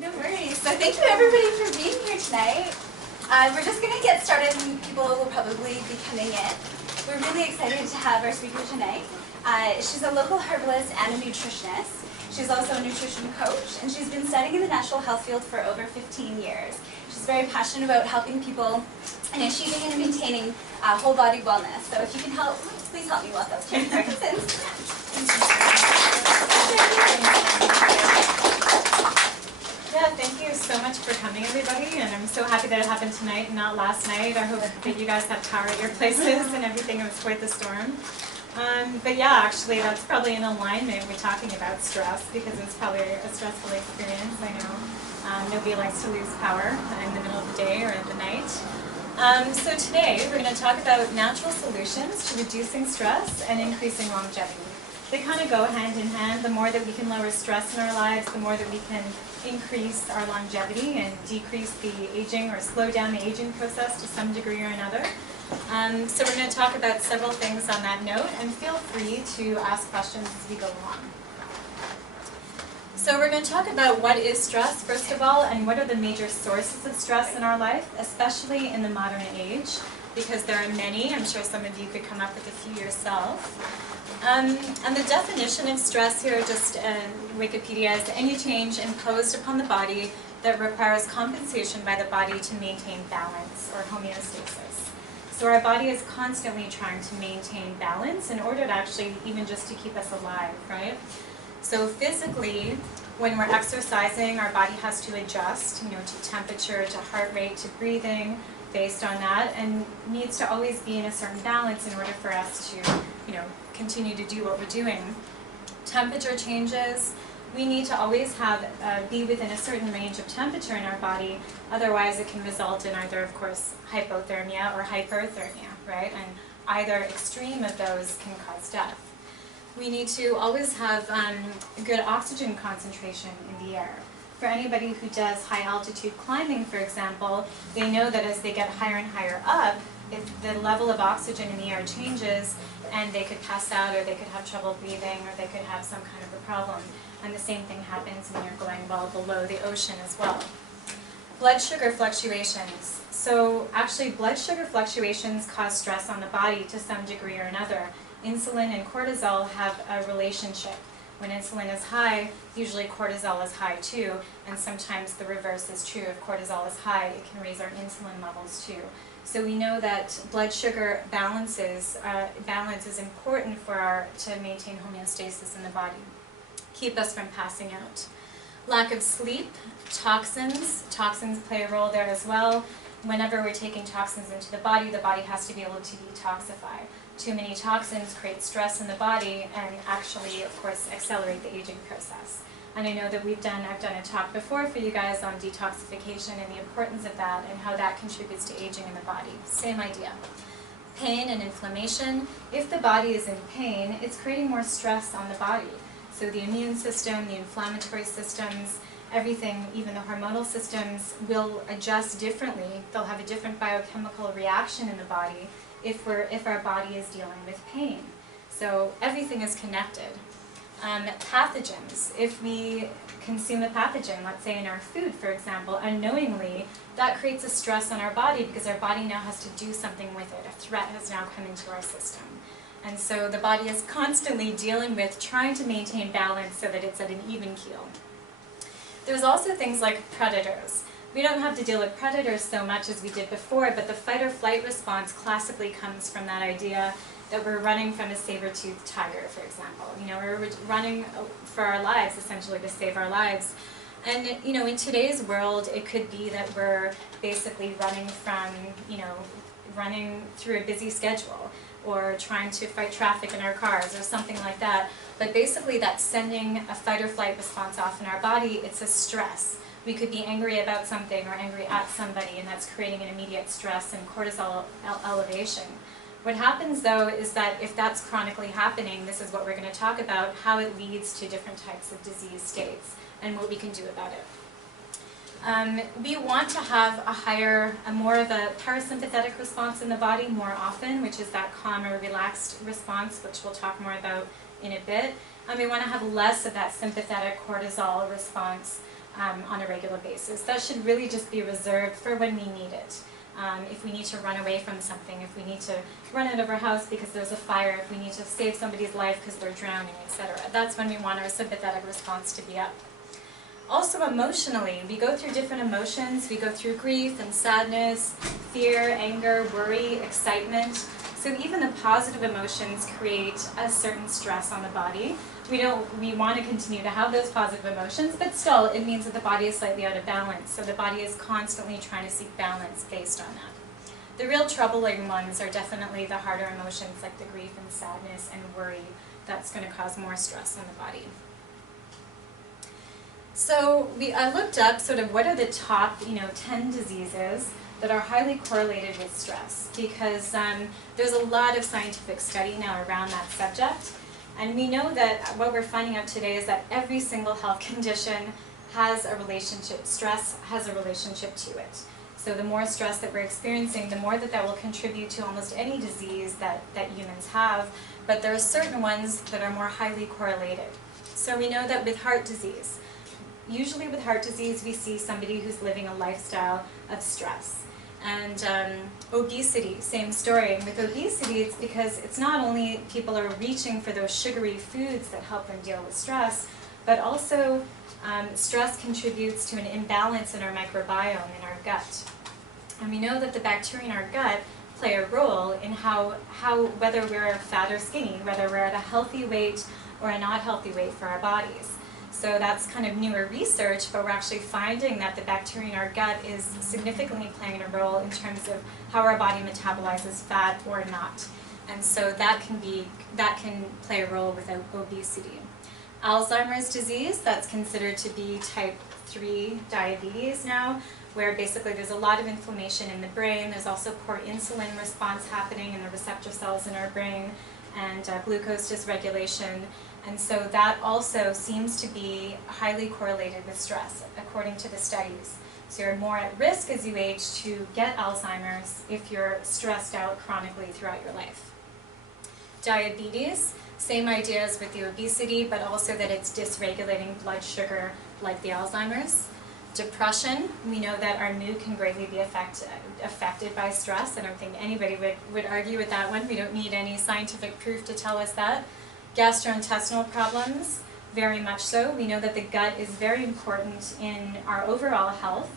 No worries. So thank you everybody for being here tonight. We're just going to get started and people will probably be coming in. We're really excited to have our speaker tonight. She's a local herbalist and a nutritionist. She's also a nutrition coach, and she's been studying in the natural health field for over 15 years. She's very passionate about helping people and achieving and maintaining whole body wellness. So if you can help, please help me welcome Charity Parkinson. Yeah, thank you so much for coming, everybody, and I'm so happy that it happened tonight and not last night. I hope that you guys have power at your places and everything was worth the storm. But yeah, actually, that's probably in alignment with talking about stress, because it's probably a stressful experience, I know. Nobody likes to lose power in the middle of the day or at the night. So today, we're going to talk about natural solutions to reducing stress and increasing longevity. They kind of go hand in hand. The more that we can lower stress in our lives, the more that we can increase our longevity and decrease the aging or slow down the aging process to some degree or another. So we're going to talk about several things on that note, and feel free to ask questions as we go along. So we're going to talk about what is stress, first of all, and what are the major sources of stress in our life, especially in the modern age, because there are many. I'm sure some of you could come up with a few yourself. And the definition of stress here, just Wikipedia, is any change imposed upon the body that requires compensation by the body to maintain balance or homeostasis. So our body is constantly trying to maintain balance in order to actually even just to keep us alive, right? So physically, when we're exercising, our body has to adjust, to temperature, to heart rate, to breathing, based on that, and needs to always be in a certain balance in order for us to, continue to do what we're doing. Temperature changes. We need to always be within a certain range of temperature in our body, otherwise it can result in either, of course, hypothermia or hyperthermia, right? And either extreme of those can cause death. We need to always have good oxygen concentration in the air. For anybody who does high altitude climbing, for example, they know that as they get higher and higher up, if the level of oxygen in the air changes, and they could pass out, or they could have trouble breathing, or they could have some kind of a problem. And the same thing happens when you're going well below the ocean as well. Blood sugar fluctuations. So actually, blood sugar fluctuations cause stress on the body to some degree or another. Insulin and cortisol have a relationship. When insulin is high, usually cortisol is high too, and sometimes the reverse is true. If cortisol is high, it can raise our insulin levels too. So we know that blood sugar balance is important to maintain homeostasis in the body, keep us from passing out. Lack of sleep, toxins play a role there as well. Whenever we're taking toxins into the body has to be able to detoxify. Too many toxins create stress in the body and actually, of course, accelerate the aging process. And I know that I've done a talk before for you guys on detoxification and the importance of that and how that contributes to aging in the body. Same idea. Pain and inflammation. If the body is in pain, it's creating more stress on the body. So the immune system, the inflammatory systems, everything, even the hormonal systems, will adjust differently. They'll have a different biochemical reaction in the body if our body is dealing with pain. So everything is connected. Pathogens. If we consume a pathogen, let's say in our food, for example, unknowingly, that creates a stress on our body because our body now has to do something with it. A threat has now come into our system. And so the body is constantly dealing with trying to maintain balance so that it's at an even keel. There's also things like predators. We don't have to deal with predators so much as we did before, but the fight or flight response classically comes from that idea that we're running from a saber-toothed tiger, for example. We're running for our lives, essentially, to save our lives. And, in today's world, it could be that we're basically running from, running through a busy schedule, or trying to fight traffic in our cars, or something like that. But basically, that's sending a fight or flight response off in our body. It's a stress. We could be angry about something or angry at somebody, and that's creating an immediate stress and cortisol elevation. What happens, though, is that if that's chronically happening, this is what we're going to talk about, how it leads to different types of disease states and what we can do about it. We want to have more of a parasympathetic response in the body more often, which is that calmer, relaxed response, which we'll talk more about in a bit. And we want to have less of that sympathetic cortisol response. on a regular basis. That should really just be reserved for when we need it. If we need to run away from something, if we need to run out of our house because there's a fire, if we need to save somebody's life because they're drowning, etc. That's when we want our sympathetic response to be up. Also emotionally, we go through different emotions. We go through grief and sadness, fear, anger, worry, excitement. So even the positive emotions create a certain stress on the body. We want to continue to have those positive emotions, but still it means that the body is slightly out of balance. So the body is constantly trying to seek balance based on that. The real troubling ones are definitely the harder emotions like the grief and sadness and worry. That's going to cause more stress on the body. So I looked up sort of what are the top 10 diseases that are highly correlated with stress, because there's a lot of scientific study now around that subject. And we know that what we're finding out today is that every single health condition has a relationship, stress has a relationship to it. So the more stress that we're experiencing, the more that will contribute to almost any disease that humans have, but there are certain ones that are more highly correlated. So we know that with heart disease, usually with heart disease we see somebody who's living a lifestyle of stress. And obesity, same story. And with obesity, it's because it's not only people are reaching for those sugary foods that help them deal with stress, but also stress contributes to an imbalance in our microbiome, in our gut. And we know that the bacteria in our gut play a role in how whether we're fat or skinny, whether we're at a healthy weight or a not healthy weight for our bodies. So that's kind of newer research, but we're actually finding that the bacteria in our gut is significantly playing a role in terms of how our body metabolizes fat or not. And so that can play a role with obesity. Alzheimer's disease, that's considered to be type 3 diabetes now, where basically there's a lot of inflammation in the brain. There's also poor insulin response happening in the receptor cells in our brain, and glucose dysregulation. And so that also seems to be highly correlated with stress, according to the studies. So you're more at risk as you age to get Alzheimer's if you're stressed out chronically throughout your life. Diabetes, same ideas with the obesity, but also that it's dysregulating blood sugar like the Alzheimer's. Depression, we know that our mood can greatly be affected by stress. I don't think anybody would argue with that one. We don't need any scientific proof to tell us that. Gastrointestinal problems, very much so. We know that the gut is very important in our overall health,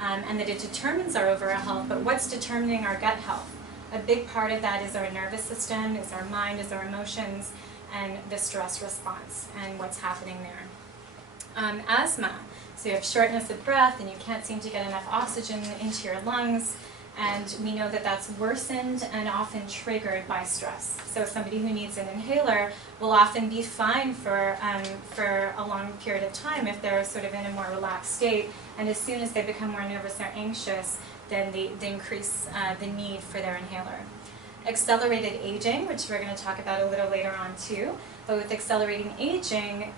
and that it determines our overall health, but what's determining our gut health? A big part of that is our nervous system, is our mind, is our emotions, and the stress response, and what's happening there. Asthma, so you have shortness of breath, and you can't seem to get enough oxygen into your lungs, and we know that that's worsened and often triggered by stress. So somebody who needs an inhaler will often be fine for a long period of time if they're sort of in a more relaxed state, and as soon as they become more nervous or anxious, then they increase the need for their inhaler. Accelerated aging, which we're going to talk about a little later on too, but with accelerating aging,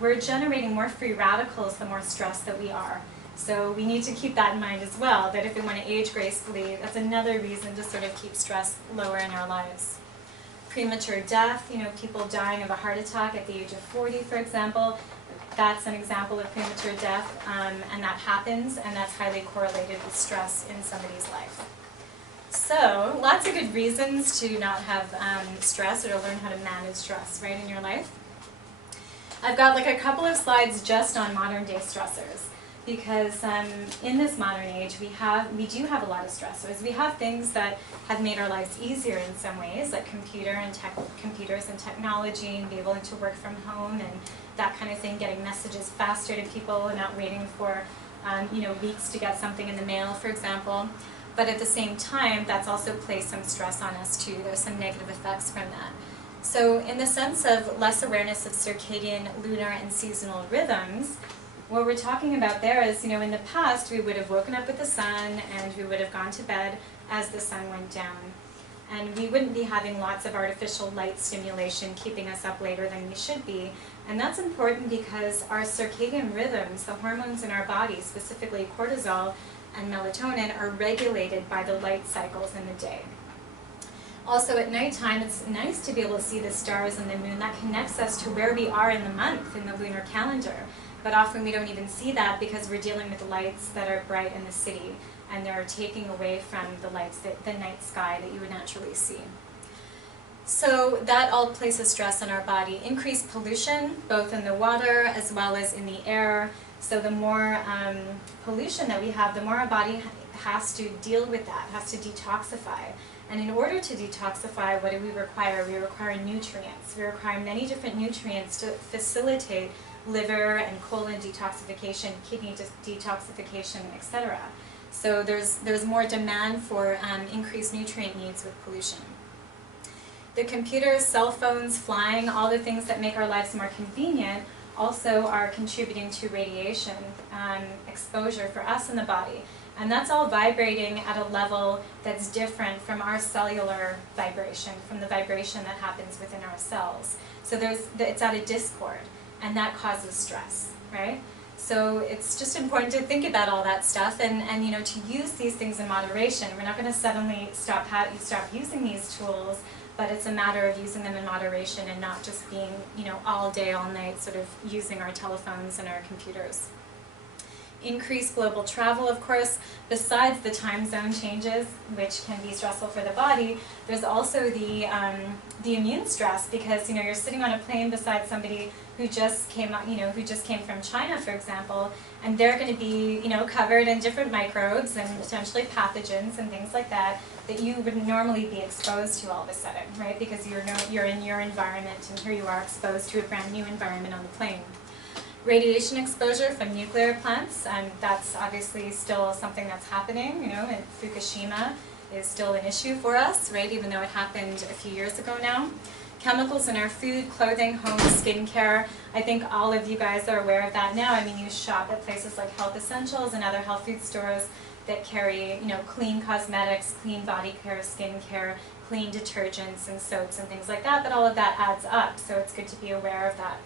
we're generating more free radicals the more stressed that we are. So we need to keep that in mind as well, that if we want to age gracefully, that's another reason to sort of keep stress lower in our lives. Premature death, people dying of a heart attack at the age of 40, for example, that's an example of premature death, and that happens, and that's highly correlated with stress in somebody's life. So, lots of good reasons to not have stress or to learn how to manage stress, right, in your life. I've got like a couple of slides just on modern day stressors, because in this modern age we do have a lot of stressors. We have things that have made our lives easier in some ways, like computers and technology, and be able to work from home and that kind of thing, getting messages faster to people and not waiting for weeks to get something in the mail, for example. But at the same time, that's also placed some stress on us too. There's some negative effects from that. So in the sense of less awareness of circadian, lunar, and seasonal rhythms, what we're talking about there is, in the past we would have woken up with the sun and we would have gone to bed as the sun went down. And we wouldn't be having lots of artificial light stimulation keeping us up later than we should be. And that's important because our circadian rhythms, the hormones in our body, specifically cortisol and melatonin, are regulated by the light cycles in the day. Also at nighttime, it's nice to be able to see the stars and the moon. That connects us to where we are in the month, in the lunar calendar. but often we don't even see that because we're dealing with lights that are bright in the city, and they're taking away from the lights, the night sky that you would naturally see. So that all places stress on our body. Increased pollution, both in the water as well as in the air. So the more pollution that we have, the more our body has to deal with that, has to detoxify. And in order to detoxify, what do we require? We require nutrients. We require many different nutrients to facilitate liver and colon detoxification, kidney detoxification, etc. So there's more demand for increased nutrient needs with pollution. The computers, cell phones, flying, all the things that make our lives more convenient also are contributing to radiation exposure for us in the body. And that's all vibrating at a level that's different from our cellular vibration, from the vibration that happens within our cells. So it's at a discord, and that causes stress, right? So it's just important to think about all that stuff and to use these things in moderation. We're not going to suddenly stop using these tools, but it's a matter of using them in moderation and not just being, all day, all night, sort of using our telephones and our computers. Increased global travel, of course, besides the time zone changes, which can be stressful for the body, there's also the immune stress, because you're sitting on a plane beside somebody who just came from China, for example, and they're going to be covered in different microbes and potentially pathogens and things like that you would normally be exposed to all of a sudden, right? Because you're in your environment, and here you are exposed to a brand new environment on the plane. Radiation exposure from nuclear plants, and that's obviously still something that's happening, and Fukushima is still an issue for us, right, even though it happened a few years ago now. Chemicals in our food, clothing, home, skincare. I think all of you guys are aware of that now. I mean, you shop at places like Health Essentials and other health food stores that carry, clean cosmetics, clean body care, skincare, clean detergents and soaps and things like that, but all of that adds up, so it's good to be aware of that.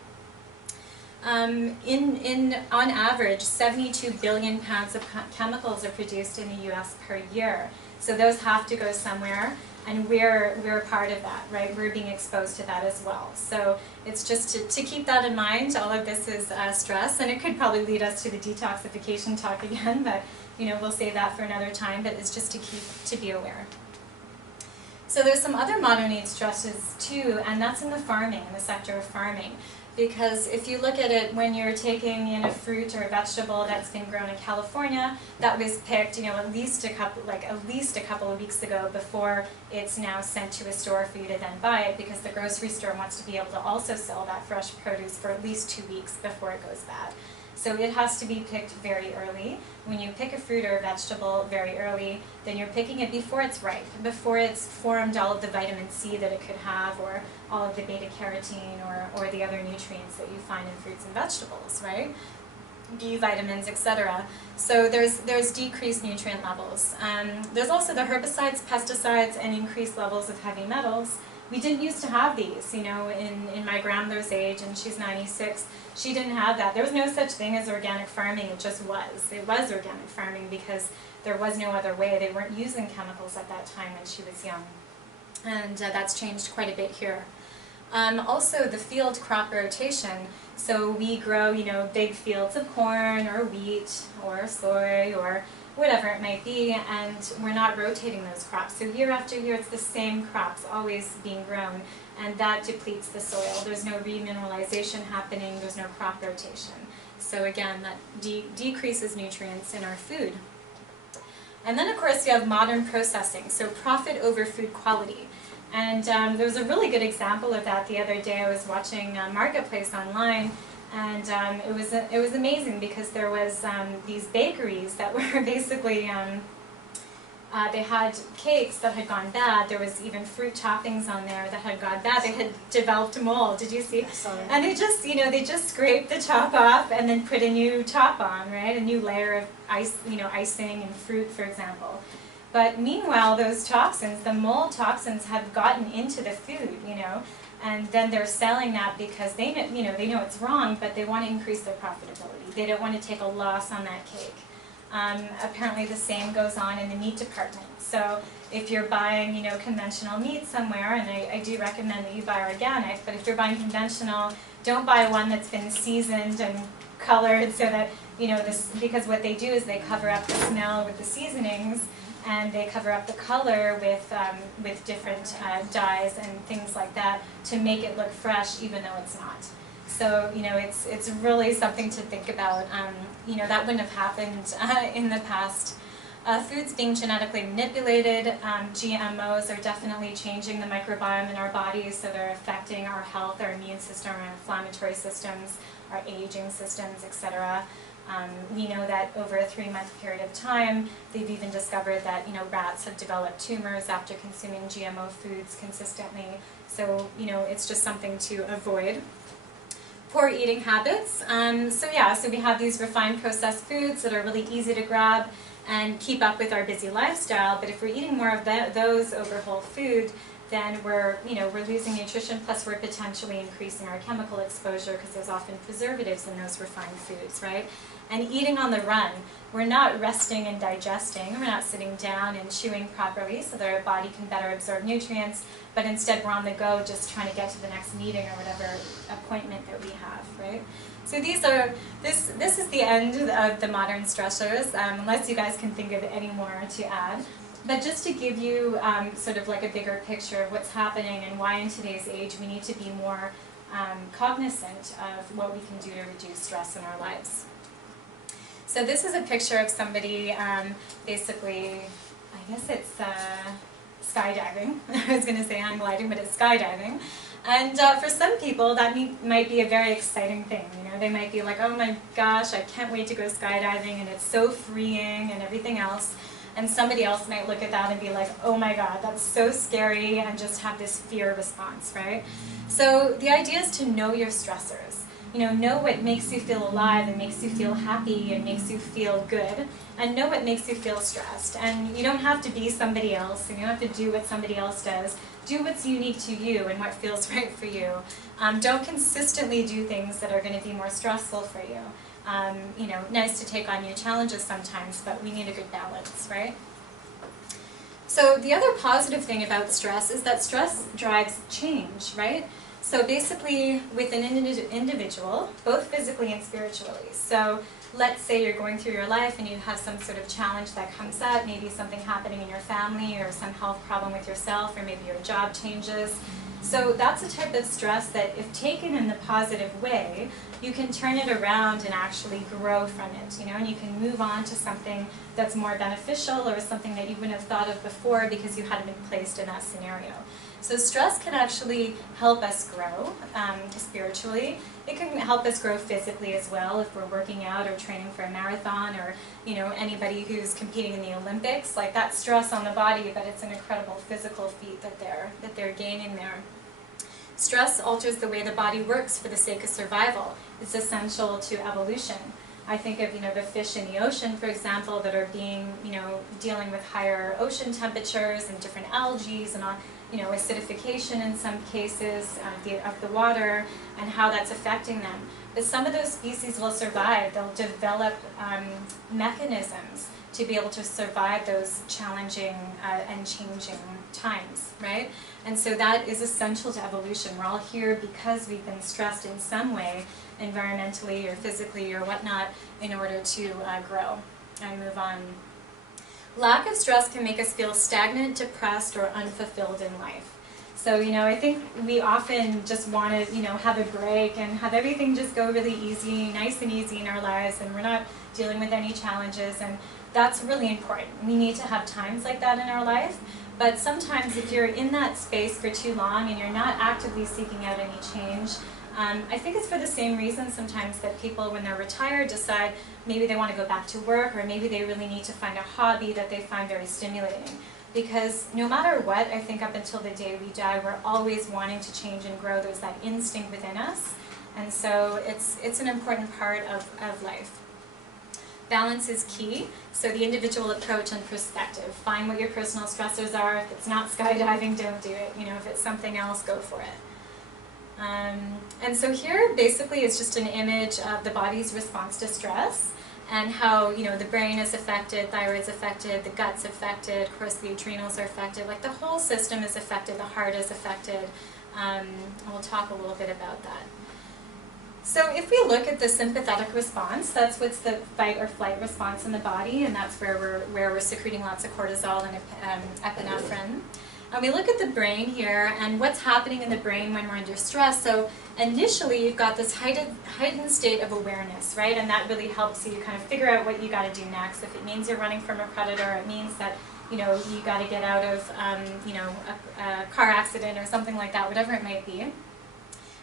On average, 72 billion pounds of chemicals are produced in the US per year. So those have to go somewhere, and we're part of that, right? We're being exposed to that as well. So it's just to keep that in mind. All of this is stress, and it could probably lead us to the detoxification talk again, but we'll save that for another time, but it's just to be aware. So there's some other modern age stresses too, and that's in the sector of farming. Because if you look at it, when you're taking in a fruit or a vegetable that's been grown in California, that was picked, at least a couple of weeks ago before it's now sent to a store for you to then buy it, because the grocery store wants to be able to also sell that fresh produce for at least 2 weeks before it goes bad. So it has to be picked very early. When you pick a fruit or a vegetable very early, then you're picking it before it's ripe, before it's formed all of the vitamin C that it could have, or all of the beta-carotene, or the other nutrients that you find in fruits and vegetables, right? B vitamins, etc. So there's decreased nutrient levels. There's also the herbicides, pesticides, and increased levels of heavy metals. We didn't used to have these, in my grandmother's age, and she's 96, she didn't have that. There was no such thing as organic farming, it just was. It was organic farming because there was no other way. They weren't using chemicals at that time when she was young. And that's changed quite a bit here. Also the field crop rotation. So we grow, big fields of corn or wheat or soy or whatever it might be, and we're not rotating those crops. So year after year, it's the same crops always being grown, and that depletes the soil. There's no remineralization happening, there's no crop rotation. So again, that decreases nutrients in our food. And then of course you have modern processing, so profit over food quality. And there was a really good example of that the other day. I was watching Marketplace online, and it was amazing because there was these bakeries that were basically, they had cakes that had gone bad. There was even fruit toppings on there that had gone bad. They had developed mold. Did you see? I saw that. And they just scraped the top off and then put a new top on, right? A new layer of icing and fruit, for example. But meanwhile, those toxins, the mold toxins, have gotten into the food, and then they're selling that because they know it's wrong, but they want to increase their profitability. They don't want to take a loss on that cake. Apparently the same goes on in the meat department. So if you're buying, conventional meat somewhere, and I do recommend that you buy organic, but if you're buying conventional, don't buy one that's been seasoned and colored so that, because what they do is they cover up the smell with the seasonings, and they cover up the color with different dyes and things like that to make it look fresh even though it's not. So, it's really something to think about. That wouldn't have happened in the past. Foods being genetically manipulated, GMOs are definitely changing the microbiome in our bodies, so they're affecting our health, our immune system, our inflammatory systems, our aging systems, etc. We know that over a 3-month period of time, they've even discovered that rats have developed tumors after consuming GMO foods consistently. So it's just something to avoid. Poor eating habits. So we have these refined processed foods that are really easy to grab and keep up with our busy lifestyle. But if we're eating more of those over whole food, then we're losing nutrition, plus we're potentially increasing our chemical exposure because there's often preservatives in those refined foods, right? And eating on the run, we're not resting and digesting, we're not sitting down and chewing properly so that our body can better absorb nutrients, but instead we're on the go just trying to get to the next meeting or whatever appointment that we have, right? So this is the end of the modern stressors, unless you guys can think of any more to add. But just to give you sort of like a bigger picture of what's happening and why in today's age we need to be more cognizant of what we can do to reduce stress in our lives. So this is a picture of somebody basically, I guess it's skydiving. I was going to say hang gliding, but it's skydiving. And for some people that might be a very exciting thing. They might be like, oh my gosh, I can't wait to go skydiving and it's so freeing and everything else. And somebody else might look at that and be like, oh my god, that's so scary, and just have this fear response, right? So the idea is to know your stressors. Know what makes you feel alive and makes you feel happy and makes you feel good, and know what makes you feel stressed. And you don't have to be somebody else, and you don't have to do what somebody else does. Do what's unique to you and what feels right for you. Don't consistently do things that are going to be more stressful for you. Nice to take on new challenges sometimes, but we need a good balance, right? So the other positive thing about stress is that stress drives change, right? So basically, with an individual, both physically and spiritually. So let's say you're going through your life and you have some sort of challenge that comes up, maybe something happening in your family or some health problem with yourself, or maybe your job changes. So that's a type of stress that, if taken in the positive way, you can turn it around and actually grow from it, and you can move on to something that's more beneficial or something that you wouldn't have thought of before because you hadn't been placed in that scenario. So stress can actually help us grow spiritually. It can help us grow physically as well if we're working out or training for a marathon, or anybody who's competing in the Olympics. Like, that stress on the body, but it's an incredible physical feat that they're gaining there. Stress alters the way the body works for the sake of survival. It's essential to evolution. I think of the fish in the ocean, for example, that are being dealing with higher ocean temperatures and different algae and acidification in some cases of the water, and how that's affecting them. But some of those species will survive. They'll develop mechanisms to be able to survive those challenging and changing times, right? And so that is essential to evolution. We're all here because we've been stressed in some way, environmentally or physically or whatnot, in order to grow and move on. Lack of stress can make us feel stagnant, depressed, or unfulfilled in life. So, I think we often just want to, have a break and have everything just go really easy, nice and easy in our lives, and we're not dealing with any challenges, and that's really important. We need to have times like that in our life, but sometimes if you're in that space for too long and you're not actively seeking out any change, I think it's for the same reason sometimes that people, when they're retired, decide maybe they want to go back to work, or maybe they really need to find a hobby that they find very stimulating. Because no matter what, I think up until the day we die, we're always wanting to change and grow. There's that instinct within us. And so it's an important part of life. Balance is key. So the individual approach and perspective. Find what your personal stressors are. If it's not skydiving, don't do it. If it's something else, go for it. And so here basically is just an image of the body's response to stress. and how, you know, the brain is affected, thyroid's affected, the gut's affected, of course the adrenals are affected, like the whole system is affected, the heart is affected. And we'll talk a little bit about that. So if we look at the sympathetic response, that's what's the fight or flight response in the body, and that's where we're secreting lots of cortisol and epinephrine. And we look at the brain here and what's happening in the brain when we're under stress. So initially you've got this heightened state of awareness, right? And that really helps you kind of figure out what you got to do next. If it means you're running from a predator, it means that, you know, you got to get out of, you know, a car accident or something like that, whatever it might be.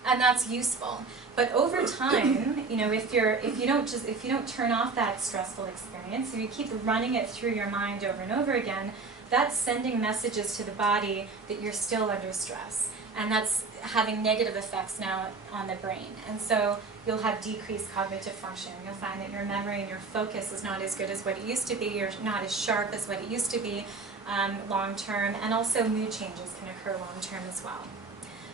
And that's useful. But over time, you know, if you don't turn off that stressful experience, if you keep running it through your mind over and over again, that's sending messages to the body that you're still under stress. And that's having negative effects now on the brain. And so you'll have decreased cognitive function. You'll find that your memory and your focus is not as good as what it used to be. You're not as sharp as what it used to be long term. And also mood changes can occur long term as well.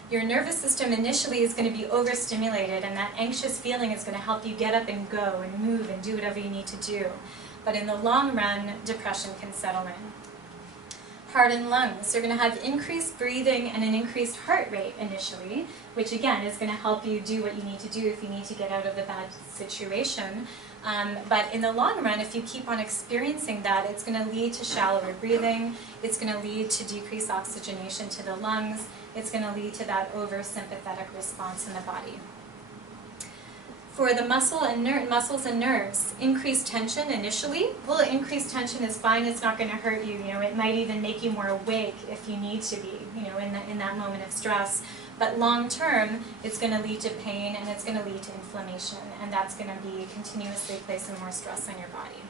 Your nervous system initially is going to be overstimulated, and that anxious feeling is going to help you get up and go and move and do whatever you need to do. But in the long run, depression can settle in. Heart and lungs. You're going to have increased breathing and an increased heart rate initially, which again is going to help you do what you need to do if you need to get out of a bad situation. But in the long run, if you keep on experiencing that, it's going to lead to shallower breathing, it's going to lead to decreased oxygenation to the lungs, it's going to lead to that oversympathetic response in the body. For the muscles and nerves, increased tension initially. Well, increased tension is fine, it's not going to hurt you. You know, it might even make you more awake if you need to be, you know, in that moment of stress. But long term, it's going to lead to pain and it's going to lead to inflammation, and that's going to be continuously placing more stress on your body.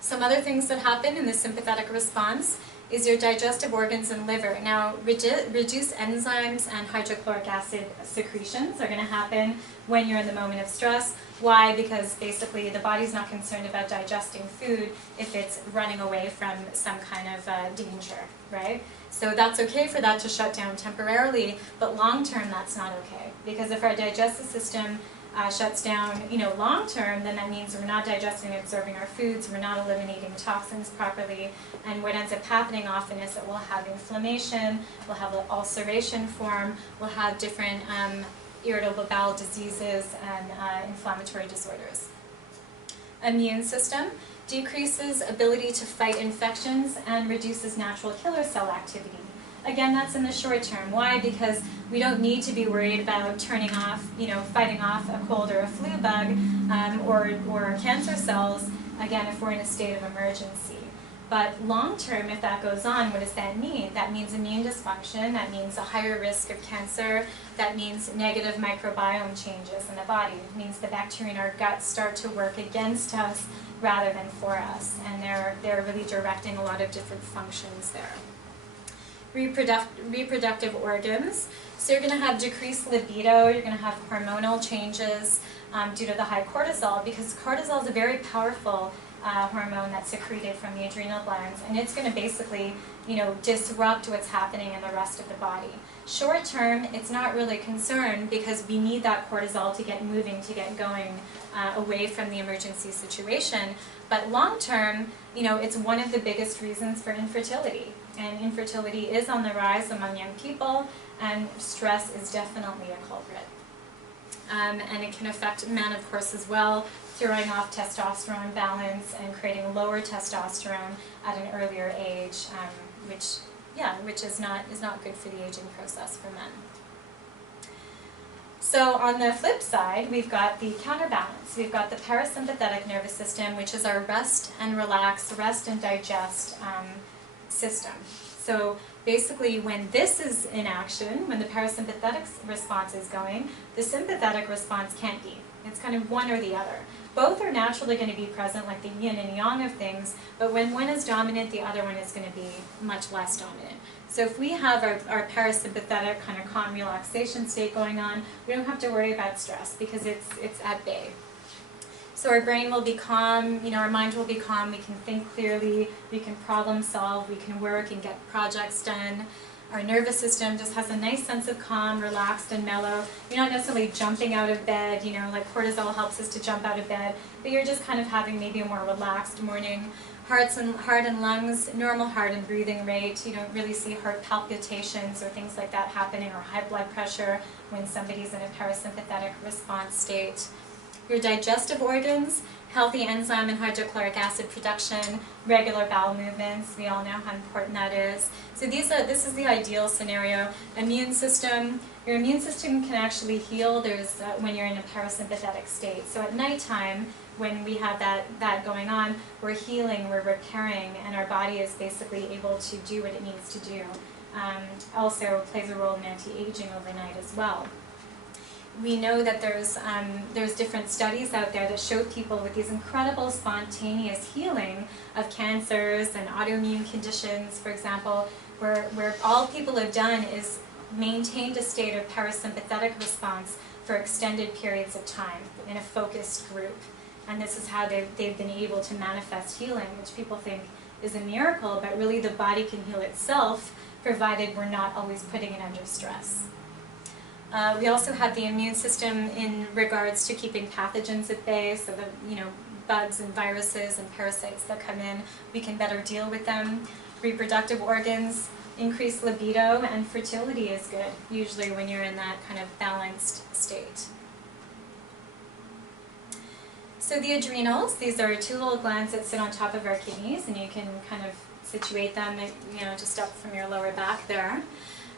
Some other things that happen in the sympathetic response is your digestive organs and liver. Now, reduced enzymes and hydrochloric acid secretions are going to happen when you're in the moment of stress. Why? Because basically the body's not concerned about digesting food if it's running away from some kind of danger, right? So that's okay for that to shut down temporarily, but long term that's not okay. Because if our digestive system shuts down, you know, long term, then that means we're not digesting and absorbing our foods, we're not eliminating toxins properly, and what ends up happening often is that we'll have inflammation, we'll have ulceration form, we'll have different irritable bowel diseases and inflammatory disorders. Immune system decreases ability to fight infections and reduces natural killer cell activity. Again, that's in the short term. Why? Because we don't need to be worried about turning off, you know, fighting off a cold or a flu bug or cancer cells, again, if we're in a state of emergency. But long term, if that goes on, what does that mean? That means immune dysfunction, that means a higher risk of cancer, that means negative microbiome changes in the body. It means the bacteria in our guts start to work against us rather than for us, and they're really directing a lot of different functions there. Reproductive organs. So you're going to have decreased libido, you're going to have hormonal changes due to the high cortisol, because cortisol is a very powerful hormone that's secreted from the adrenal glands, and it's going to basically, you know, disrupt what's happening in the rest of the body. Short term, it's not really a concern because we need that cortisol to get moving, to get going away from the emergency situation. But long term, you know, it's one of the biggest reasons for infertility. And infertility is on the rise among young people, and stress is definitely a culprit. And it can affect men, of course, as well, throwing off testosterone balance and creating lower testosterone at an earlier age, which is not good for the aging process for men. So on the flip side, we've got the counterbalance. We've got the parasympathetic nervous system, which is our rest and relax, rest and digest system. So basically when this is in action, when the parasympathetic response is going, the sympathetic response can't be. It's kind of one or the other. Both are naturally going to be present, like the yin and yang of things, but when one is dominant, the other one is going to be much less dominant. So if we have our parasympathetic kind of calm relaxation state going on, we don't have to worry about stress because it's at bay. So our brain will be calm, you know, our mind will be calm, we can think clearly, we can problem solve, we can work and get projects done. Our nervous system just has a nice sense of calm, relaxed and mellow. You're not necessarily jumping out of bed, you know, like cortisol helps us to jump out of bed, but you're just kind of having maybe a more relaxed morning. Heart and lungs, normal heart and breathing rate. You don't really see heart palpitations or things like that happening, or high blood pressure when somebody's in a parasympathetic response state. Your digestive organs, healthy enzyme and hydrochloric acid production, regular bowel movements. We all know how important that is. So this is the ideal scenario. Immune system. Your immune system can actually heal when you're in a parasympathetic state. So at nighttime, when we have that going on, we're healing, we're repairing, and our body is basically able to do what it needs to do. Also plays a role in anti-aging overnight as well. We know that there's different studies out there that show people with these incredible spontaneous healing of cancers and autoimmune conditions, for example, where all people have done is maintained a state of parasympathetic response for extended periods of time in a focused group. And this is how they've been able to manifest healing, which people think is a miracle, but really the body can heal itself, provided we're not always putting it under stress. We also have the immune system in regards to keeping pathogens at bay, so the bugs and viruses and parasites that come in, we can better deal with them. Reproductive organs, increased libido, and fertility is good, usually when you're in that kind of balanced state. So the adrenals, these are two little glands that sit on top of our kidneys, and you can kind of situate them, just up from your lower back there.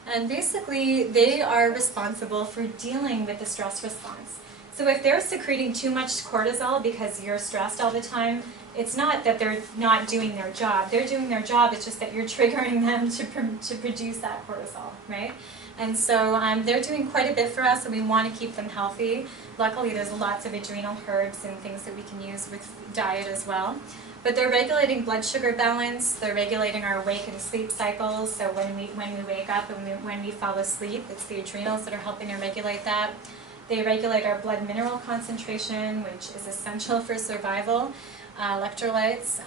And basically, they are responsible for dealing with the stress response. So if they're secreting too much cortisol because you're stressed all the time, it's not that they're not doing their job. They're doing their job, it's just that you're triggering them to produce that cortisol, right? And so they're doing quite a bit for us, and we want to keep them healthy. Luckily, there's lots of adrenal herbs and things that we can use with diet as well. But they're regulating blood sugar balance, they're regulating our wake and sleep cycles, so when we wake up and when we fall asleep, it's the adrenals that are helping to regulate that. They regulate our blood mineral concentration, which is essential for survival, electrolytes,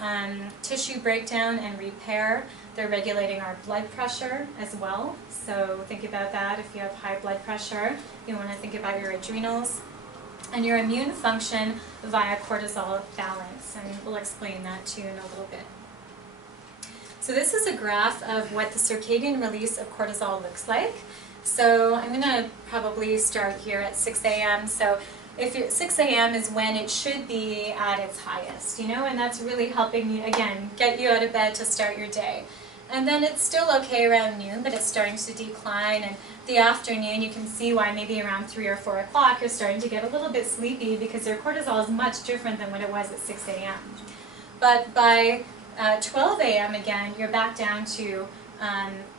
tissue breakdown and repair. They're regulating our blood pressure as well, so think about that. If you have high blood pressure, you want to think about your adrenals. And your immune function via cortisol balance, and we'll explain that to you in a little bit. So this is a graph of what the circadian release of cortisol looks like. So I'm going to probably start here at 6 a.m. So if you're 6 a.m. is when it should be at its highest, and that's really helping you, again, get you out of bed to start your day. And then it's still okay around noon, but it's starting to decline. And the afternoon, you can see why maybe around 3 or 4 o'clock you're starting to get a little bit sleepy, because your cortisol is much different than what it was at 6 a.m. But by 12 a.m. again, you're back down to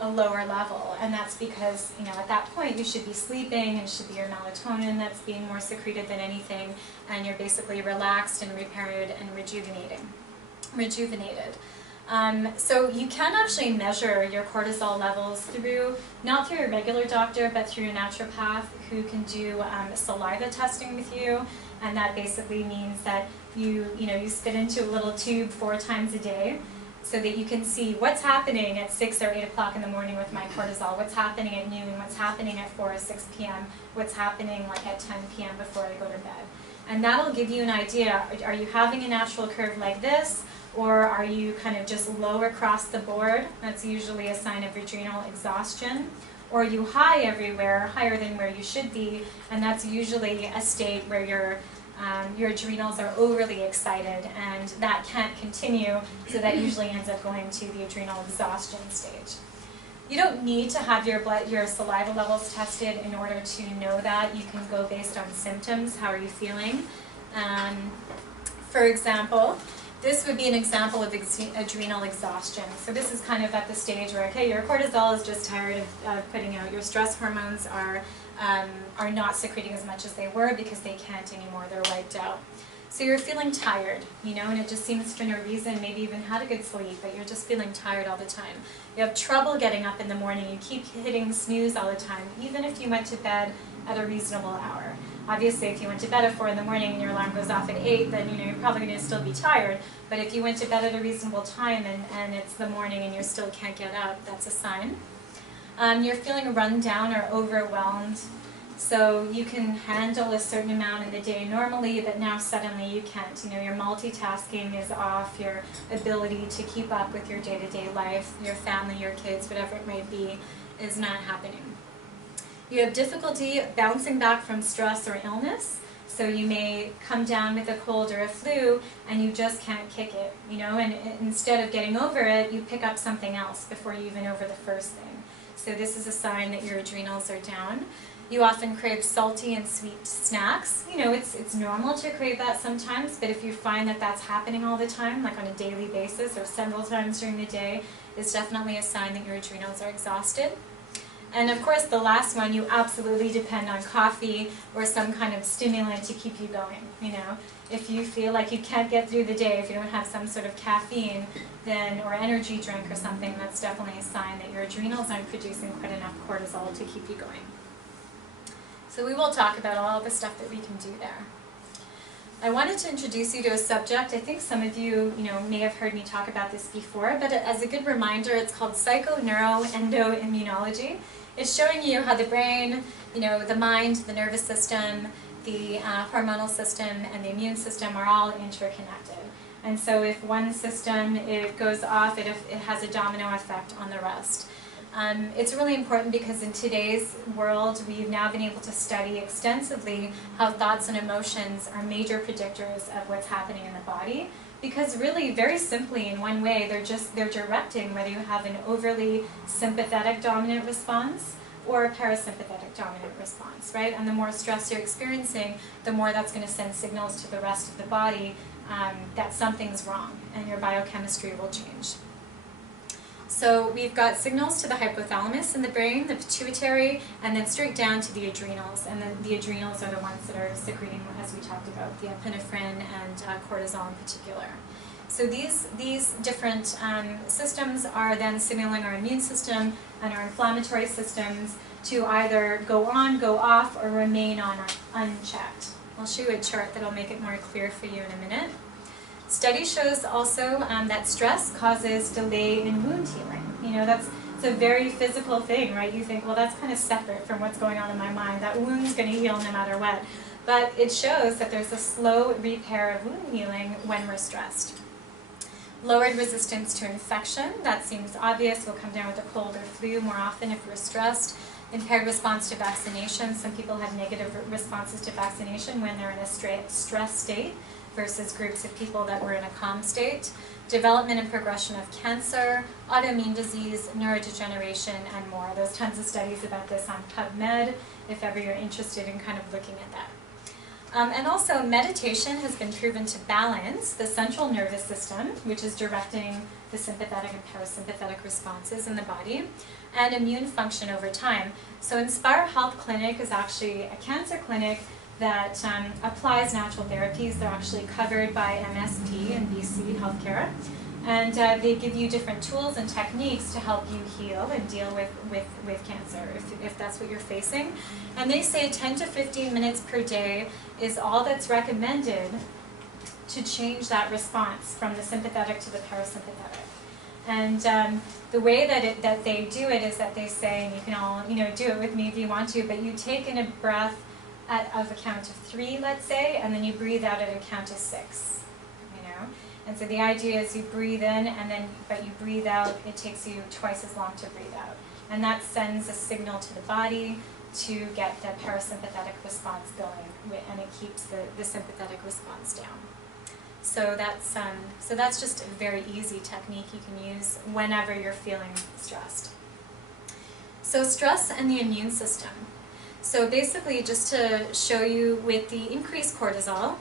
a lower level. And that's because, at that point you should be sleeping, and it should be your melatonin that's being more secreted than anything. And you're basically relaxed and repaired and rejuvenated. So you can actually measure your cortisol levels not through a regular doctor, but through a naturopath who can do saliva testing with you, and that basically means that you spit into a little tube 4 times a day, so that you can see what's happening at 6 or 8 o'clock in the morning with my cortisol, what's happening at noon, what's happening at 4 or 6 p.m., what's happening like at 10 p.m. before I go to bed. And that'll give you an idea, are you having a natural curve like this? Or are you kind of just low across the board? That's usually a sign of adrenal exhaustion. Or are you high everywhere, higher than where you should be? And that's usually a state where your adrenals are overly excited, and that can't continue, so that usually ends up going to the adrenal exhaustion stage. You don't need to have your saliva levels tested in order to know that. You can go based on symptoms. How are you feeling? For example, this would be an example of adrenal exhaustion. So this is kind of at the stage where, okay, your cortisol is just tired of putting out. Your stress hormones are not secreting as much as they were because they can't anymore. They're wiped out. So you're feeling tired, and it just seems for no reason, maybe even had a good sleep, but you're just feeling tired all the time. You have trouble getting up in the morning. You keep hitting snooze all the time, even if you went to bed at a reasonable hour. Obviously, if you went to bed at 4 in the morning and your alarm goes off at 8, then you're probably going to still be tired. But if you went to bed at a reasonable time and it's the morning and you still can't get up, that's a sign. You're feeling run down or overwhelmed. So you can handle a certain amount in the day normally, but now suddenly you can't. You know, your multitasking is off, your ability to keep up with your day-to-day life, your family, your kids, whatever it might be, is not happening. You have difficulty bouncing back from stress or illness. So you may come down with a cold or a flu and you just can't kick it, you know, and instead of getting over it, you pick up something else before you even over the first thing. So this is a sign that your adrenals are down. You often crave salty and sweet snacks. You know, it's normal to crave that sometimes, but if you find that that's happening all the time, like on a daily basis or several times during the day, it's definitely a sign that your adrenals are exhausted. And of course, the last one, you absolutely depend on coffee or some kind of stimulant to keep you going. You know, if you feel like you can't get through the day if you don't have some sort of caffeine, then or energy drink or something, that's definitely a sign that your adrenals aren't producing quite enough cortisol to keep you going. So we will talk about all the stuff that we can do there. I wanted to introduce you to a subject. I think some of you, may have heard me talk about this before, but as a good reminder, it's called Psychoneuroimmunology. It's showing you how the brain, the mind, the nervous system, the hormonal system, and the immune system are all interconnected. And so if one system goes off, it has a domino effect on the rest. It's really important because in today's world, we've now been able to study extensively how thoughts and emotions are major predictors of what's happening in the body. Because really, very simply, in one way, they're directing whether you have an overly sympathetic dominant response or a parasympathetic dominant response, right? And the more stress you're experiencing, the more that's going to send signals to the rest of the body that something's wrong and your biochemistry will change. So we've got signals to the hypothalamus in the brain, the pituitary, and then straight down to the adrenals. And the adrenals are the ones that are secreting, as we talked about, the epinephrine and cortisol in particular. So these different systems are then signaling our immune system and our inflammatory systems to either go on, go off, or remain on unchecked. I'll show you a chart that'll make it more clear for you in a minute. Study shows also that stress causes delay in wound healing. It's a very physical thing, right? You think, well, that's kind of separate from what's going on in my mind. That wound's going to heal no matter what. But it shows that there's a slow repair of wound healing when we're stressed. Lowered resistance to infection, that seems obvious. We'll come down with a cold or flu more often if we're stressed. Impaired response to vaccination. Some people have negative responses to vaccination when they're in a stress state versus groups of people that were in a calm state. Development and progression of cancer, autoimmune disease, neurodegeneration, and more. There's tons of studies about this on PubMed, if ever you're interested in kind of looking at that. And also, meditation has been proven to balance the central nervous system, which is directing the sympathetic and parasympathetic responses in the body, and immune function over time. So Inspire Health Clinic is actually a cancer clinic that applies natural therapies. They're actually covered by MSP and BC Healthcare. And they give you different tools and techniques to help you heal and deal with cancer if that's what you're facing. And they say 10 to 15 minutes per day is all that's recommended to change that response from the sympathetic to the parasympathetic. And the way that they do it is that they say, and you can all do it with me if you want to, but you take in a breath of a count of 3, let's say, and then you breathe out at a count of 6. And so the idea is you breathe in, but you breathe out, it takes you twice as long to breathe out. And that sends a signal to the body to get the parasympathetic response going, and it keeps the sympathetic response down. So that's just a very easy technique you can use whenever you're feeling stressed. So stress and the immune system. So basically, just to show you with the increased cortisol,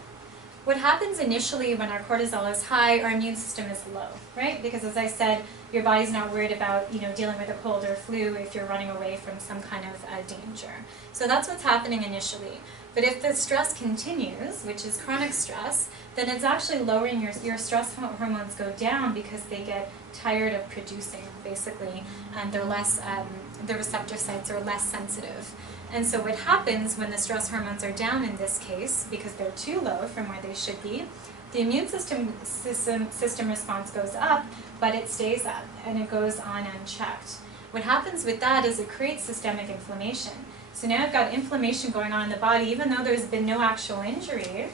what happens initially when our cortisol is high, our immune system is low, right? Because as I said, your body's not worried about dealing with a cold or flu if you're running away from some kind of danger. So that's what's happening initially. But if the stress continues, which is chronic stress, then it's actually lowering your stress hormones go down because they get tired of producing, basically, and they're less, the receptor sites are less sensitive. And so what happens when the stress hormones are down in this case, because they're too low from where they should be, the immune system response goes up, but it stays up and it goes on unchecked. What happens with that is it creates systemic inflammation. So now I've got inflammation going on in the body, even though there's been no actual injury,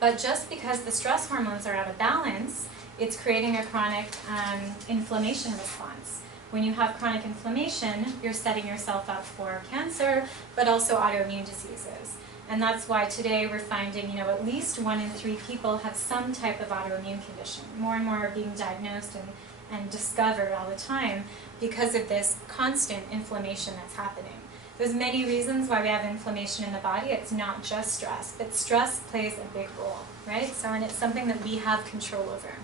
but just because the stress hormones are out of balance, it's creating a chronic inflammation response. When you have chronic inflammation, you're setting yourself up for cancer, but also autoimmune diseases. And that's why today we're finding, at least 1 in 3 people have some type of autoimmune condition. More and more are being diagnosed and discovered all the time because of this constant inflammation that's happening. There's many reasons why we have inflammation in the body. It's not just stress, but stress plays a big role, right? So, and it's something that we have control over.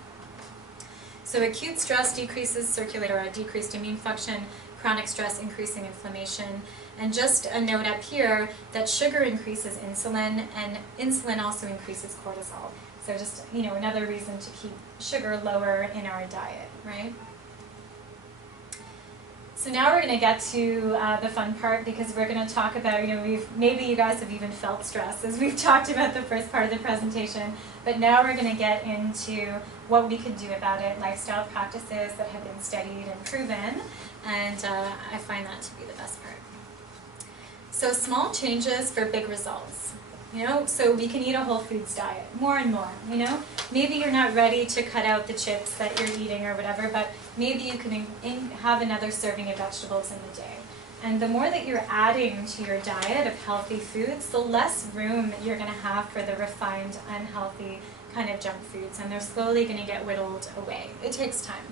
So acute stress decreases circulator or decreased immune function, chronic stress increasing inflammation. And just a note up here that sugar increases insulin, and insulin also increases cortisol. So just, another reason to keep sugar lower in our diet, right? So now we're going to get to the fun part, because we're going to talk about, maybe you guys have even felt stress as we've talked about the first part of the presentation, but now we're going to get into what we can do about it, lifestyle practices that have been studied and proven, and I find that to be the best part. So small changes for big results. So we can eat a whole foods diet, more and more, Maybe you're not ready to cut out the chips that you're eating or whatever, but maybe you can have another serving of vegetables in the day. And the more that you're adding to your diet of healthy foods, the less room you're going to have for the refined, unhealthy kind of junk foods, and they're slowly going to get whittled away. It takes time.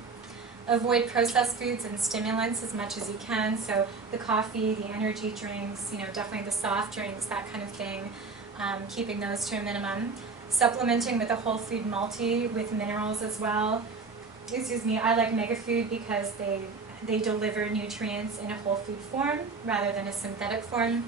Avoid processed foods and stimulants as much as you can, so the coffee, the energy drinks, definitely the soft drinks, that kind of thing. Keeping those to a minimum. Supplementing with a whole food multi with minerals as well. I like Mega Food because they deliver nutrients in a whole food form rather than a synthetic form.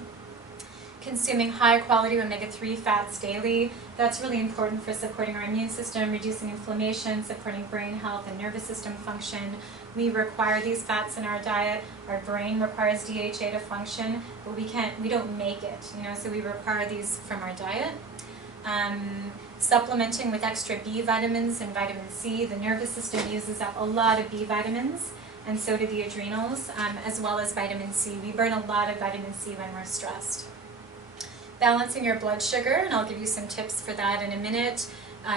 Consuming high quality omega-3 fats daily. That's really important for supporting our immune system, reducing inflammation, supporting brain health and nervous system function. We require these fats in our diet. Our brain requires DHA to function, but we don't make it, so we require these from our diet. Supplementing with extra B vitamins and vitamin C. The nervous system uses up a lot of B vitamins, and so do the adrenals, as well as vitamin C. We burn a lot of vitamin C when we're stressed. Balancing your blood sugar, and I'll give you some tips for that in a minute.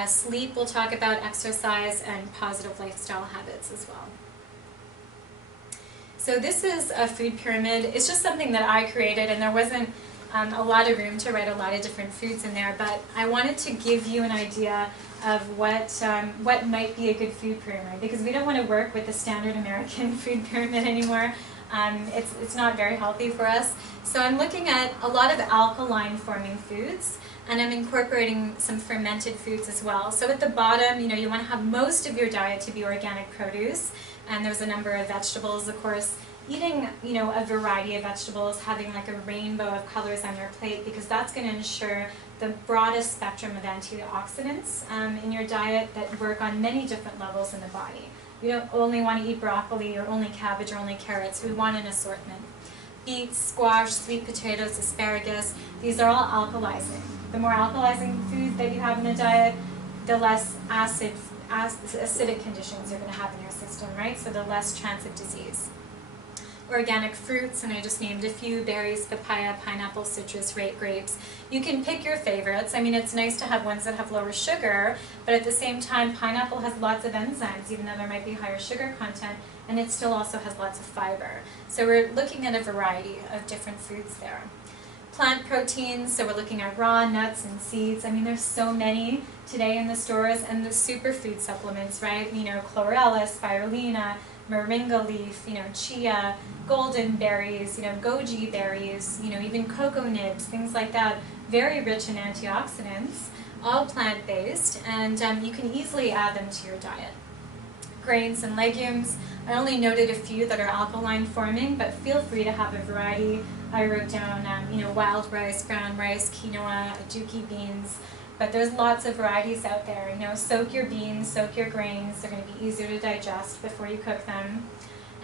Sleep, we'll talk about exercise, and positive lifestyle habits as well. So this is a food pyramid. It's just something that I created, and there wasn't a lot of room to write a lot of different foods in there, but I wanted to give you an idea of what might be a good food pyramid, because we don't want to work with the standard American food pyramid anymore. It's not very healthy for us. So I'm looking at a lot of alkaline forming foods, and I'm incorporating some fermented foods as well. So at the bottom, you want to have most of your diet to be organic produce, and there's a number of vegetables, of course. Eating, a variety of vegetables, having like a rainbow of colors on your plate, because that's going to ensure the broadest spectrum of antioxidants in your diet that work on many different levels in the body. We don't only want to eat broccoli or only cabbage or only carrots. We want an assortment. Beets, squash, sweet potatoes, asparagus, these are all alkalizing. The more alkalizing food that you have in the diet, the less acidic conditions you're going to have in your system, right? So the less chance of disease. Organic fruits, and I just named a few: berries, papaya, pineapple, citrus, grapes. You can pick your favorites. It's nice to have ones that have lower sugar, but at the same time, pineapple has lots of enzymes, even though there might be higher sugar content, and it still also has lots of fiber. So we're looking at a variety of different foods there. Plant proteins, so we're looking at raw nuts and seeds. There's so many today in the stores, and the superfood supplements, right? Chlorella, spirulina, moringa leaf, chia, golden berries, goji berries, even cocoa nibs, things like that. Very rich in antioxidants, all plant-based, and you can easily add them to your diet. Grains and legumes. I only noted a few that are alkaline forming, but feel free to have a variety. I wrote down, wild rice, brown rice, quinoa, aduki beans. But there's lots of varieties out there. Soak your beans, soak your grains. They're going to be easier to digest before you cook them.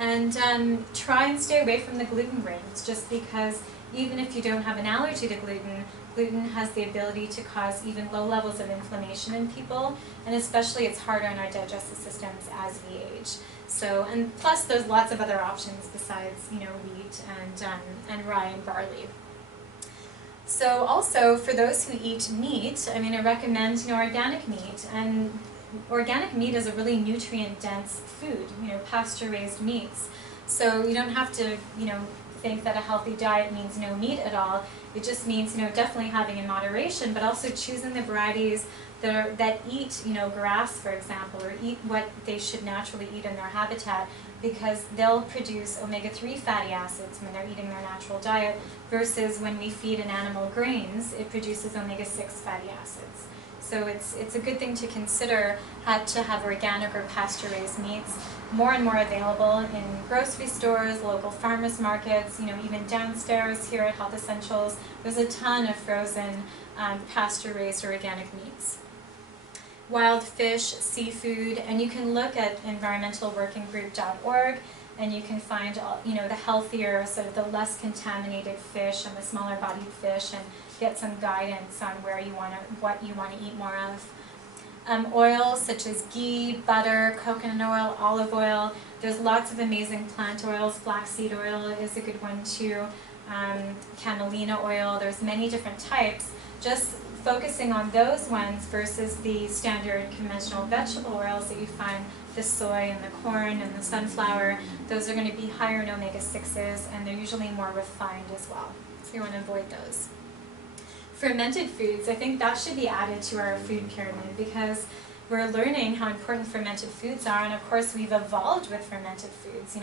And try and stay away from the gluten grains, just because even if you don't have an allergy to gluten, gluten has the ability to cause even low levels of inflammation in people, and especially it's harder on our digestive systems as we age. So, and plus there's lots of other options besides, wheat and rye and barley. So also, for those who eat meat, I recommend, organic meat. And organic meat is a really nutrient-dense food, pasture-raised meats. So you don't have to, think that a healthy diet means no meat at all. It just means, definitely having in moderation, but also choosing the varieties that eat, grass, for example, or eat what they should naturally eat in their habitat, because they'll produce omega-3 fatty acids when they're eating their natural diet, versus when we feed an animal grains, it produces omega-6 fatty acids. So it's a good thing to consider to have organic or pasture-raised meats more and more available in grocery stores, local farmers markets, even downstairs here at Health Essentials. There's a ton of frozen pasture-raised or organic meats. Wild fish, seafood, and you can look at environmentalworkinggroup.org and you can find the healthier, sort of the less contaminated fish and the smaller bodied fish, and get some guidance on what you want to eat more of. Oils such as ghee, butter, coconut oil, olive oil. There's lots of amazing plant oils. Flaxseed oil is a good one too. Camelina oil. There's many different types. Just focusing on those ones versus the standard conventional vegetable oils that you find, the soy and the corn and the sunflower, those are going to be higher in omega-6s, and they're usually more refined as well. So you want to avoid those. Fermented foods, I think that should be added to our food pyramid, because we're learning how important fermented foods are, and of course we've evolved with fermented foods.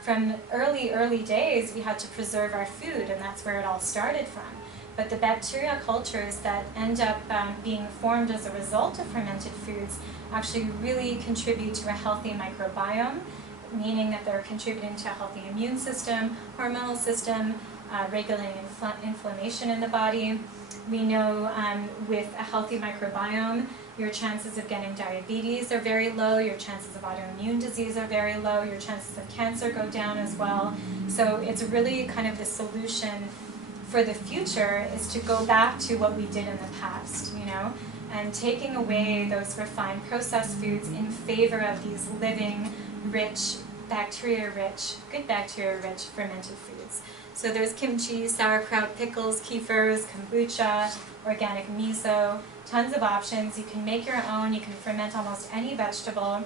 From early days we had to preserve our food, and that's where it all started from. But the bacteria cultures that end up being formed as a result of fermented foods actually really contribute to a healthy microbiome, meaning that they're contributing to a healthy immune system, hormonal system, regulating inflammation in the body. We know with a healthy microbiome, your chances of getting diabetes are very low, your chances of autoimmune disease are very low, your chances of cancer go down as well. So it's really kind of the solution for the future is to go back to what we did in the past, and taking away those refined processed foods in favor of these living, rich, good bacteria-rich fermented foods. So there's kimchi, sauerkraut, pickles, kefirs, kombucha, organic miso, tons of options. You can make your own, you can ferment almost any vegetable,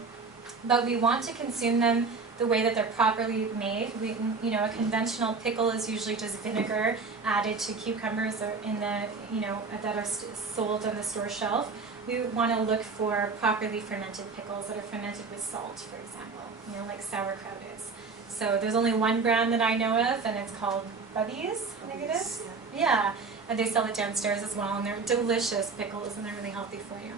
but we want to consume them the way that they're properly made. A conventional pickle is usually just vinegar added to cucumbers or that are sold on the store shelf. We want to look for properly fermented pickles that are fermented with salt, for example, like sauerkraut is. So there's only one brand that I know of, and it's called Bubby's, I think it is. Yeah, and they sell it downstairs as well, and they're delicious pickles, and they're really healthy for you.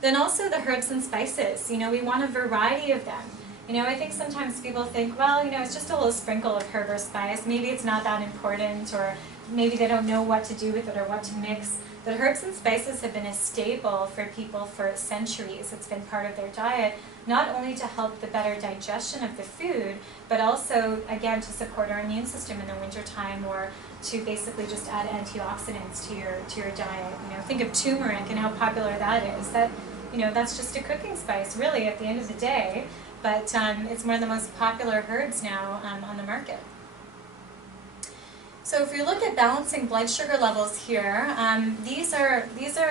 Then also the herbs and spices. We want a variety of them. I think sometimes people think, well, it's just a little sprinkle of herb or spice. Maybe it's not that important, or maybe they don't know what to do with it or what to mix. But herbs and spices have been a staple for people for centuries. It's been part of their diet, not only to help the better digestion of the food, but also, again, to support our immune system in the wintertime, or to basically just add antioxidants to your diet. Think of turmeric and how popular that is. That's just a cooking spice, really, at the end of the day. But it's one of the most popular herbs now on the market. So if you look at balancing blood sugar levels here, these are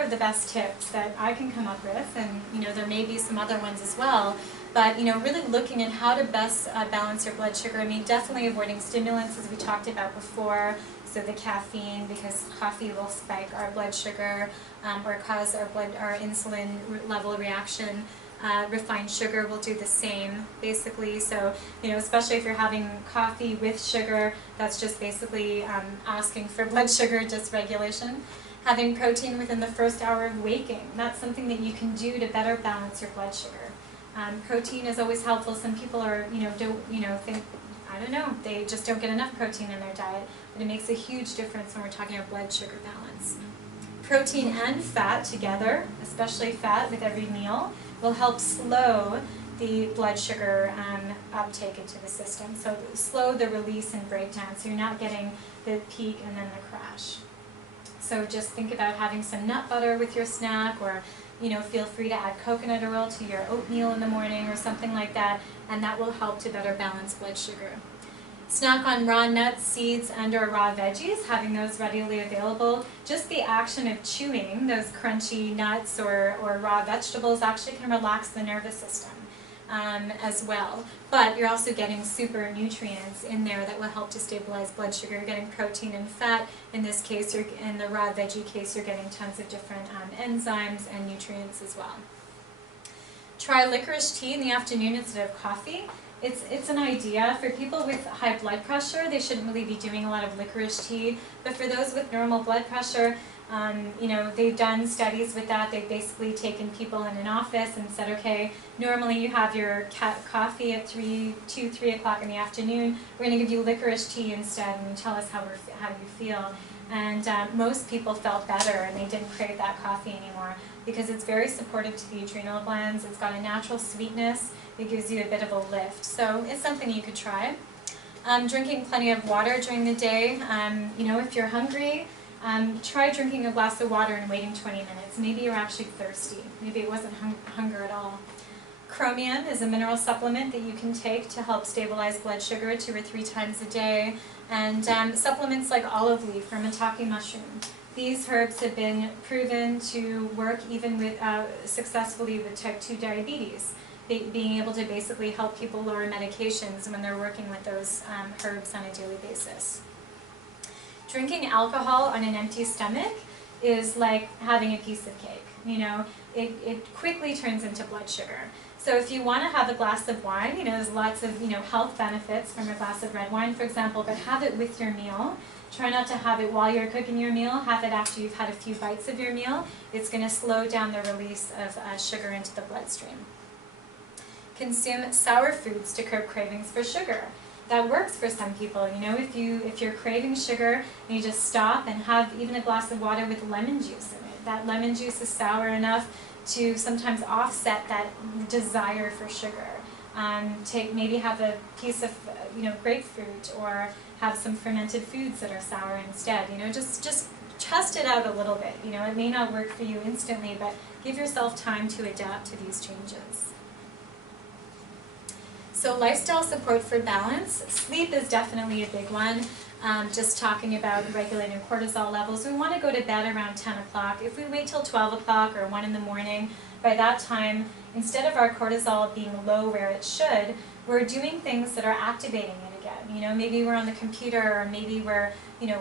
the best tips that I can come up with, and there may be some other ones as well. But really looking at how to best balance your blood sugar. Definitely avoiding stimulants, as we talked about before. So the caffeine, because coffee will spike our blood sugar or cause our insulin level reaction. Refined sugar will do the same, basically. So, especially if you're having coffee with sugar, that's just basically asking for blood sugar dysregulation. Having protein within the first hour of waking, that's something that you can do to better balance your blood sugar. Protein is always helpful. Some people they just don't get enough protein in their diet, but it makes a huge difference when we're talking about blood sugar balance. Protein and fat together, especially fat with every meal, will help slow the blood sugar uptake into the system. So slow the release and breakdown, so you're not getting the peak and then the crash. So just think about having some nut butter with your snack, or feel free to add coconut oil to your oatmeal in the morning or something like that, and that will help to better balance blood sugar. Snack on raw nuts, seeds, and or raw veggies, having those readily available. Just the action of chewing those crunchy nuts or raw vegetables actually can relax the nervous system as well. But you're also getting super nutrients in there that will help to stabilize blood sugar. You're getting protein and fat. In this case, in the raw veggie case, you're getting tons of different enzymes and nutrients as well. Try licorice tea in the afternoon instead of coffee. It's an idea. For people with high blood pressure, they shouldn't really be doing a lot of licorice tea. But for those with normal blood pressure, they've done studies with that. They've basically taken people in an office and said, okay, normally you have your coffee at 3 o'clock in the afternoon. We're going to give you licorice tea instead, and you tell us how you feel. And most people felt better, and they didn't crave that coffee anymore because it's very supportive to the adrenal glands. It's got a natural sweetness. It gives you a bit of a lift. So it's something you could try. Drinking plenty of water during the day. If you're hungry, try drinking a glass of water and waiting 20 minutes. Maybe you're actually thirsty. Maybe it wasn't hunger at all. Chromium is a mineral supplement that you can take to help stabilize blood sugar 2 or 3 times a day. And supplements like olive leaf or maitake mushroom. These herbs have been proven to work even with successfully with type 2 diabetes, being able to basically help people lower medications when they're working with those herbs on a daily basis. Drinking alcohol on an empty stomach is like having a piece of cake. It quickly turns into blood sugar. So if you want to have a glass of wine, there's lots of health benefits from a glass of red wine, for example, but have it with your meal. Try not to have it while you're cooking your meal. Have it after you've had a few bites of your meal. It's going to slow down the release of sugar into the bloodstream. Consume sour foods to curb cravings for sugar. That works for some people. If you're craving sugar, you just stop and have even a glass of water with lemon juice in it. That lemon juice is sour enough to sometimes offset that desire for sugar. Maybe have a piece of grapefruit, or have some fermented foods that are sour instead. Just test it out a little bit. It may not work for you instantly, but give yourself time to adapt to these changes. So lifestyle support for balance. Sleep is definitely a big one. Just talking about regulating cortisol levels. We want to go to bed around 10 o'clock. If we wait till 12 o'clock or 1 in the morning, by that time, instead of our cortisol being low where it should, we're doing things that are activating it again. Maybe we're on the computer, or maybe we're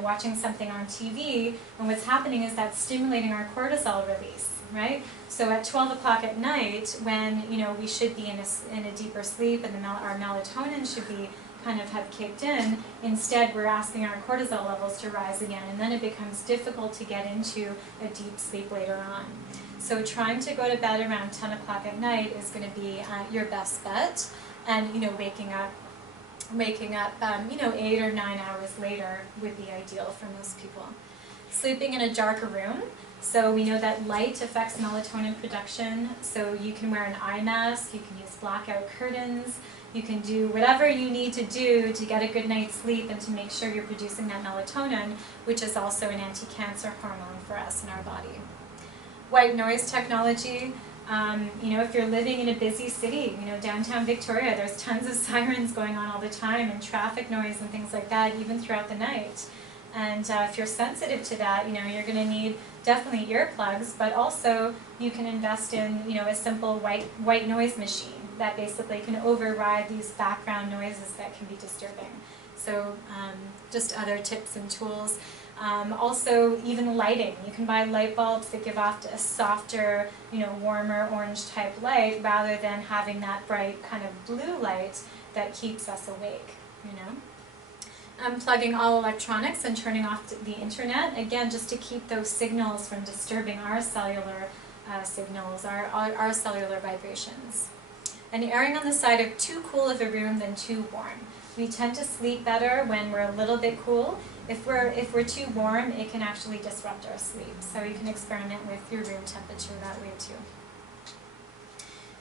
watching something on TV, and what's happening is that's stimulating our cortisol release, right? So at 12 o'clock at night, when we should be in a deeper sleep, and our melatonin should be kind of have kicked in, instead we're asking our cortisol levels to rise again, and then it becomes difficult to get into a deep sleep later on. So trying to go to bed around 10 o'clock at night is going to be your best bet, and waking up 8 or 9 hours later would be ideal for most people. Sleeping in a darker room. So we know that light affects melatonin production, so you can wear an eye mask, you can use blackout curtains, you can do whatever you need to do to get a good night's sleep and to make sure you're producing that melatonin, which is also an anti-cancer hormone for us in our body. White noise technology. If you're living in a busy city, downtown Victoria, there's tons of sirens going on all the time, and traffic noise and things like that, even throughout the night. And if you're sensitive to that, you're going to need definitely earplugs, but also you can invest in, a simple white noise machine that basically can override these background noises that can be disturbing. So just other tips and tools. Also, even lighting. You can buy light bulbs that give off a softer, warmer orange type light, rather than having that bright kind of blue light that keeps us awake, Unplugging all electronics and turning off the internet, again, just to keep those signals from disturbing our cellular signals, our cellular vibrations. And erring on the side of too cool of a room than too warm. We tend to sleep better when we're a little bit cool. If we're too warm, it can actually disrupt our sleep. So you can experiment with your room temperature that way too.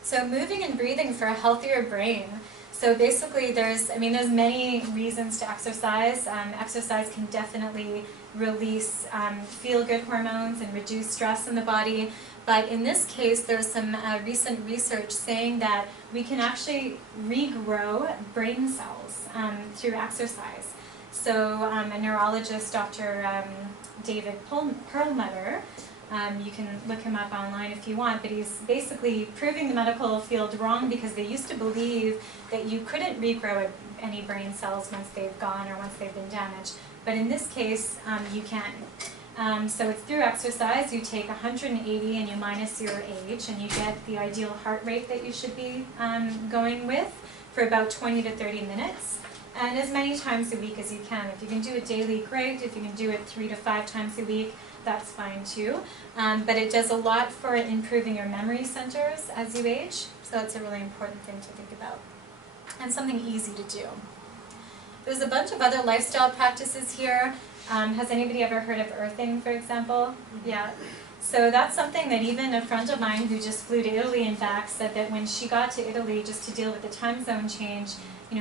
So moving and breathing for a healthier brain. So basically there's many reasons to exercise. Exercise can definitely release feel-good hormones and reduce stress in the body. But in this case, there's some recent research saying that we can actually regrow brain cells through exercise. So a neurologist, Dr. David Perlmutter, you can look him up online if you want, but he's basically proving the medical field wrong because they used to believe that you couldn't regrow any brain cells once they've gone or once they've been damaged. But in this case, you can. So it's through exercise. You take 180 and you minus your age, and you get the ideal heart rate that you should be going with for about 20 to 30 minutes. And as many times a week as you can. If you can do it daily, great. If you can do it 3 to 5 times a week, that's fine too. But it does a lot for improving your memory centers as you age, so that's a really important thing to think about. And something easy to do. There's a bunch of other lifestyle practices here. Has anybody ever heard of earthing, for example? Yeah. So that's something that even a friend of mine who just flew to Italy and back said that when she got to Italy just to deal with the time zone change,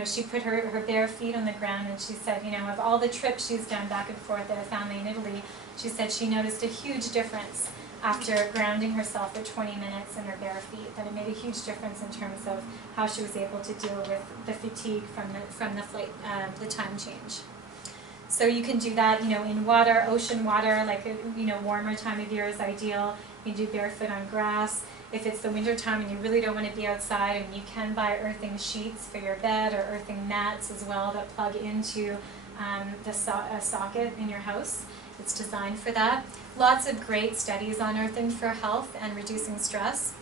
she put her bare feet on the ground, and she said, of all the trips she's done back and forth at a family in Italy, she said she noticed a huge difference after grounding herself for 20 minutes in her bare feet, that it made a huge difference in terms of how she was able to deal with the fatigue from the flight, the time change. So you can do that, in water, ocean water, like warmer time of year is ideal. You can do barefoot on grass. If it's the winter time and you really don't want to be outside, and you can buy earthing sheets for your bed or earthing mats as well that plug into a socket in your house. It's designed for that. Lots of great studies on earthing for health and reducing stress.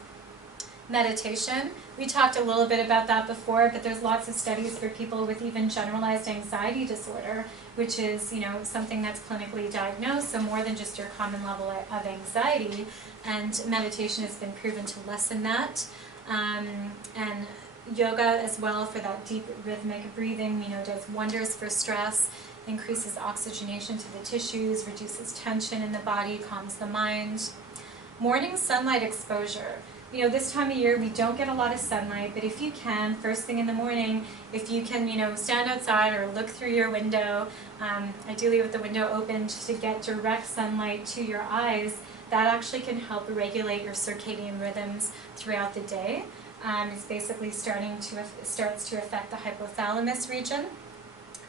Meditation. We talked a little bit about that before, but there's lots of studies for people with even generalized anxiety disorder, which is, something that's clinically diagnosed, so more than just your common level of anxiety. And meditation has been proven to lessen that. And yoga as well for that deep rhythmic breathing, does wonders for stress, increases oxygenation to the tissues, reduces tension in the body, calms the mind. Morning sunlight exposure. This time of year we don't get a lot of sunlight, but if you can, first thing in the morning, if you can, stand outside or look through your window, ideally with the window open to get direct sunlight to your eyes, that actually can help regulate your circadian rhythms throughout the day. It's basically starts to affect the hypothalamus region,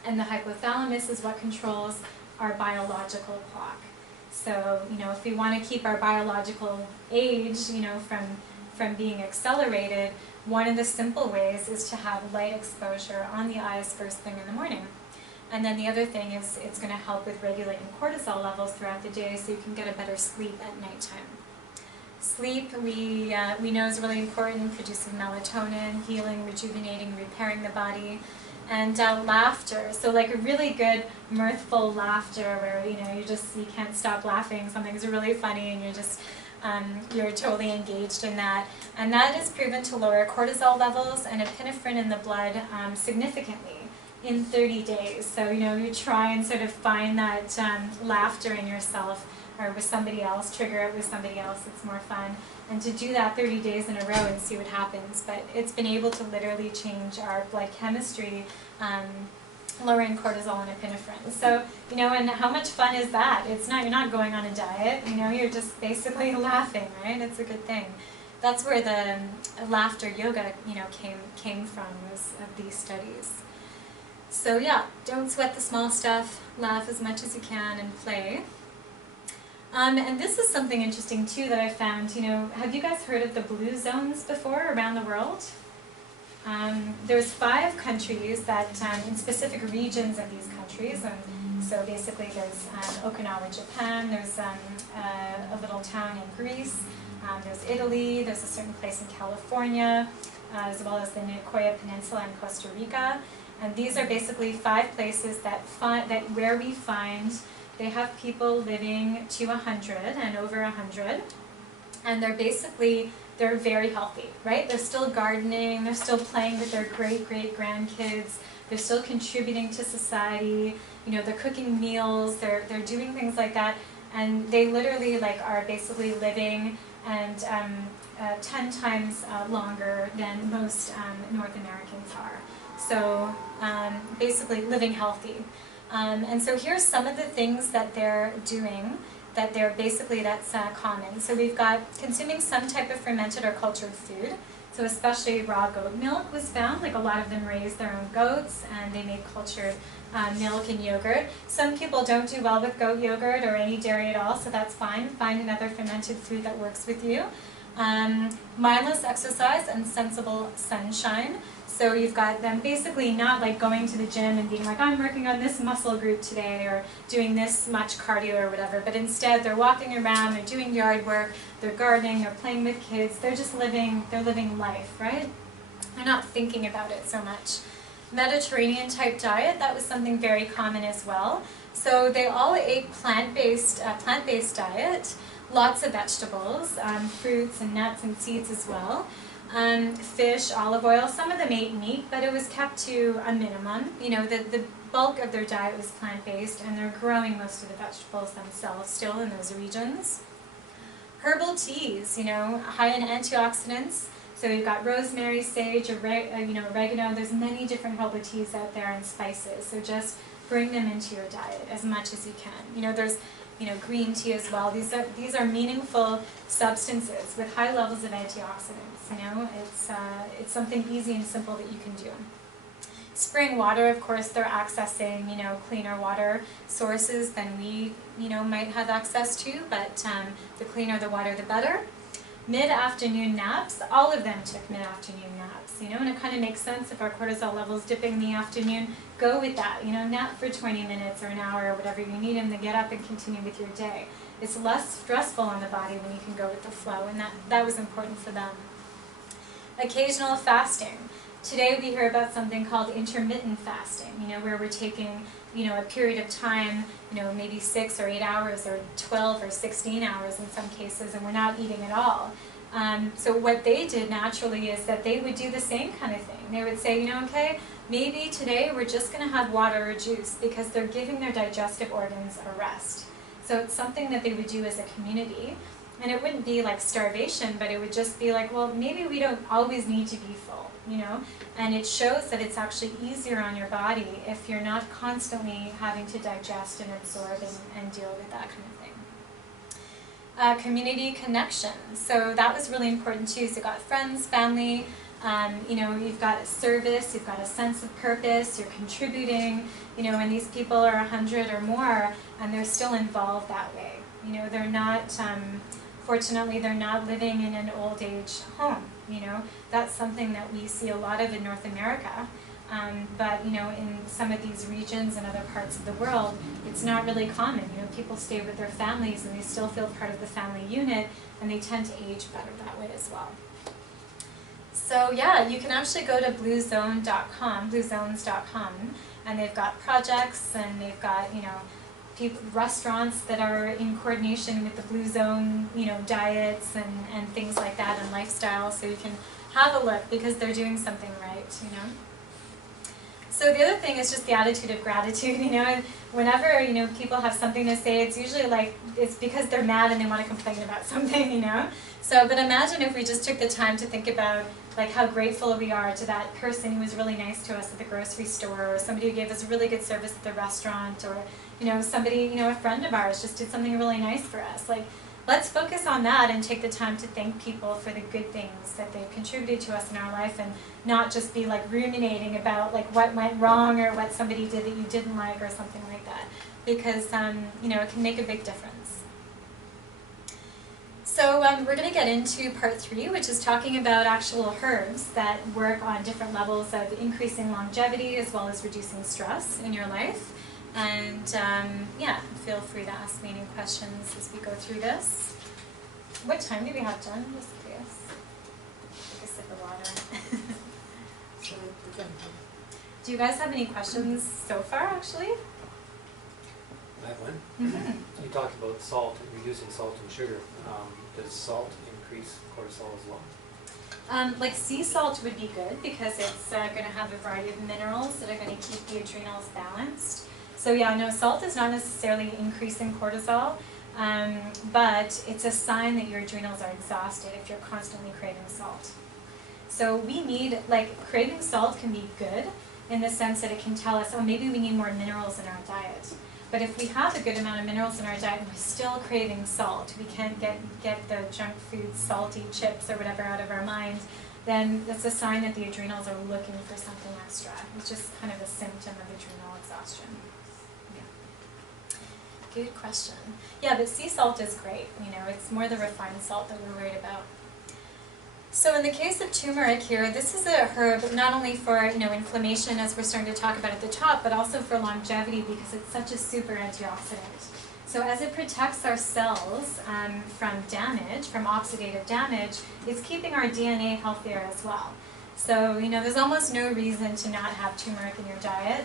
and the hypothalamus is what controls our biological clock. So, if we want to keep our biological age, from being accelerated, one of the simple ways is to have light exposure on the eyes first thing in the morning. And then the other thing is it's going to help with regulating cortisol levels throughout the day so you can get a better sleep at nighttime. Sleep, we know is really important, producing melatonin, healing, rejuvenating, repairing the body. And laughter, so like a really good mirthful laughter where you can't stop laughing, something's really funny and you're totally engaged in that. And that is proven to lower cortisol levels and epinephrine in the blood significantly in 30 days. So you try and sort of find that laughter in yourself or with somebody else, trigger it with somebody else, it's more fun. And to do that 30 days in a row and see what happens. But it's been able to literally change our blood chemistry, lowering cortisol and epinephrine. So, and how much fun is that? You're not going on a diet, you're just basically laughing, right? It's a good thing. That's where the laughter yoga, came from, was of these studies. So yeah, don't sweat the small stuff, laugh as much as you can and play. And this is something interesting too that I found, have you guys heard of the blue zones before around the world? There's 5 countries that, in specific regions of these countries, so basically there's Okinawa, Japan, there's a little town in Greece, there's Italy, there's a certain place in California, as well as the Nicoya Peninsula in Costa Rica. And these are basically 5 places that where we find they have people living to 100 and over 100, and they're very healthy, right? They're still gardening, they're still playing with their great-great-grandkids, they're still contributing to society, they're cooking meals, they're doing things like that, and they literally are basically living and 10 times longer than most North Americans are. So basically living healthy. And so here's some of the things that they're doing that's common. So we've got consuming some type of fermented or cultured food. So especially raw goat milk was found, like a lot of them raised their own goats and they made cultured milk and yogurt. Some people don't do well with goat yogurt or any dairy at all, so that's fine. Find another fermented food that works with you. Mindless exercise and sensible sunshine. So you've got them basically not like going to the gym and being like, I'm working on this muscle group today or doing this much cardio or whatever, but instead they're walking around, they're doing yard work, they're gardening, they're playing with kids, they're just living life, right? They're not thinking about it so much. Mediterranean type diet, that was something very common as well. So they all ate plant-based diet, lots of vegetables, fruits and nuts and seeds as well. Fish, olive oil, some of them ate meat, but it was kept to a minimum. You know, the bulk of their diet was plant-based, and they're growing most of the vegetables themselves still in those regions. Herbal teas, you know, high in antioxidants. So you've got rosemary, sage, oregano. There's many different herbal teas out there and spices. So just bring them into your diet as much as you can. You know, there's green tea as well. These are meaningful substances with high levels of antioxidants. You know, it's something easy and simple that you can do. Spring water, of course, they're accessing cleaner water sources than we might have access to. But the cleaner the water, the better. Mid-afternoon naps. All of them took mid-afternoon naps. And it kind of makes sense if our cortisol levels dipping in the afternoon. Go with that. Nap for 20 minutes or an hour or whatever you need, and then get up and continue with your day. It's less stressful on the body when you can go with the flow, and that was important for them. Occasional fasting. Today we hear about something called intermittent fasting, where we're taking, a period of time, maybe 6 or 8 hours or 12 or 16 hours in some cases, and we're not eating at all. So what they did naturally is that they would do the same kind of thing. They would say, okay, maybe today we're just going to have water or juice, because they're giving their digestive organs a rest. So it's something that they would do as a community. And it wouldn't be like starvation, but it would just be like, well, maybe we don't always need to be full, And it shows that it's actually easier on your body if you're not constantly having to digest and absorb and deal with that kind of thing. Community connection. So that was really important too. So you've got friends, family, you've got a service, you've got a sense of purpose, you're contributing, and these people are 100 or more, and they're still involved that way. They're not, fortunately, they're not living in an old age home. That's something that we see a lot of in North America. But in some of these regions and other parts of the world, it's not really common. People stay with their families and they still feel part of the family unit, and they tend to age better that way as well. So yeah, you can actually go to bluezones.com, and they've got projects, and they've got restaurants that are in coordination with the Blue Zone, diets and things like that, and lifestyle. So you can have a look, because they're doing something right, So the other thing is just the attitude of gratitude. Whenever people have something to say, it's usually like it's because they're mad and they want to complain about something, So, but imagine if we just took the time to think about like how grateful we are to that person who was really nice to us at the grocery store, or somebody who gave us really good service at the restaurant, or somebody, a friend of ours just did something really nice for us. Like, let's focus on that and take the time to thank people for the good things that they've contributed to us in our life, and not just be like ruminating about like what went wrong or what somebody did that you didn't like or something like that, because it can make a big difference. So we're going to get into part 3, which is talking about actual herbs that work on different levels of increasing longevity as well as reducing stress in your life. And yeah, feel free to ask me any questions as we go through this. What time do we have, Jen? Just curious. Take a sip of water. Do you guys have any questions so far, actually? I have one. Mm-hmm. You talked about salt, reducing salt and sugar. Does salt increase cortisol as well? Like sea salt would be good, because it's going to have a variety of minerals that are going to keep the adrenals balanced. So yeah, no, salt is not necessarily increasing cortisol, But it's a sign that your adrenals are exhausted if you're constantly craving salt. So we need, like, craving salt can be good in the sense that it can tell us, oh, maybe we need more minerals in our diet. But if we have a good amount of minerals in our diet and we're still craving salt, we can't get the junk food, salty chips or whatever out of our mind, then that's a sign that the adrenals are looking for something extra. It's just kind of a symptom of adrenal exhaustion. Yeah. Good question. Yeah, but sea salt is great. You know, it's more the refined salt that we're worried about. So in the case of turmeric here, this is a herb not only for, you know, inflammation, as we're starting to talk about at the top, but also for longevity because it's such a super antioxidant. So as it protects our cells from damage, from oxidative damage, it's keeping our DNA healthier as well. So, you know, there's almost no reason to not have turmeric in your diet.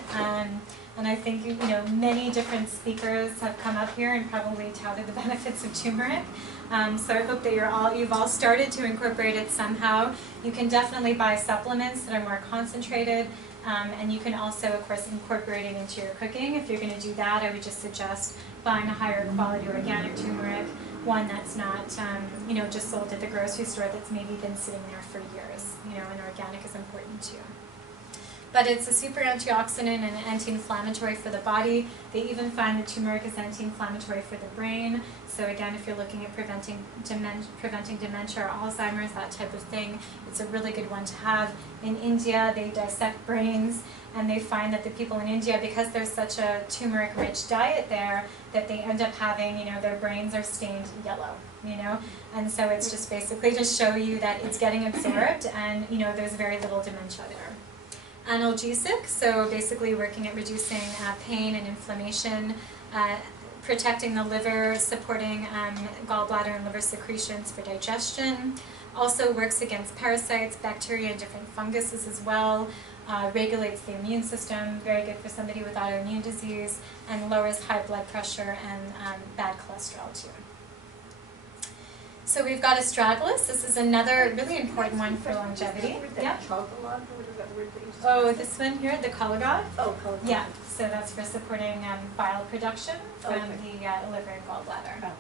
And I think, you know, many different speakers have come up here and probably touted the benefits of turmeric. So I hope that you've all started to incorporate it somehow. You can definitely buy supplements that are more concentrated, and you can also, of course, incorporate it into your cooking. If you're going to do that, I would just suggest buying a higher quality organic turmeric, one that's not, you know, just sold at the grocery store that's maybe been sitting there for years. You know, and organic is important too. But it's a super antioxidant and anti-inflammatory for the body. They even find that turmeric is anti-inflammatory for the brain. So again, if you're looking at preventing dementia or Alzheimer's, that type of thing, it's a really good one to have. In India, they dissect brains, and they find that the people in India, because there's such a turmeric-rich diet there, that they end up having, you know, their brains are stained yellow, you know? And so it's just basically to show you that it's getting absorbed, and, you know, there's very little dementia there. Analgesic, so basically working at reducing pain and inflammation, protecting the liver, supporting gallbladder and liver secretions for digestion. Also works against parasites, bacteria, and different funguses as well. Regulates the immune system, very good for somebody with autoimmune disease, and lowers high blood pressure and bad cholesterol too. So we've got astragalus. This is another really important one for longevity. Yeah. Oh, this one here, the Colagod? Oh, Colagod. Yeah, so that's for supporting bile production from the liver and gallbladder.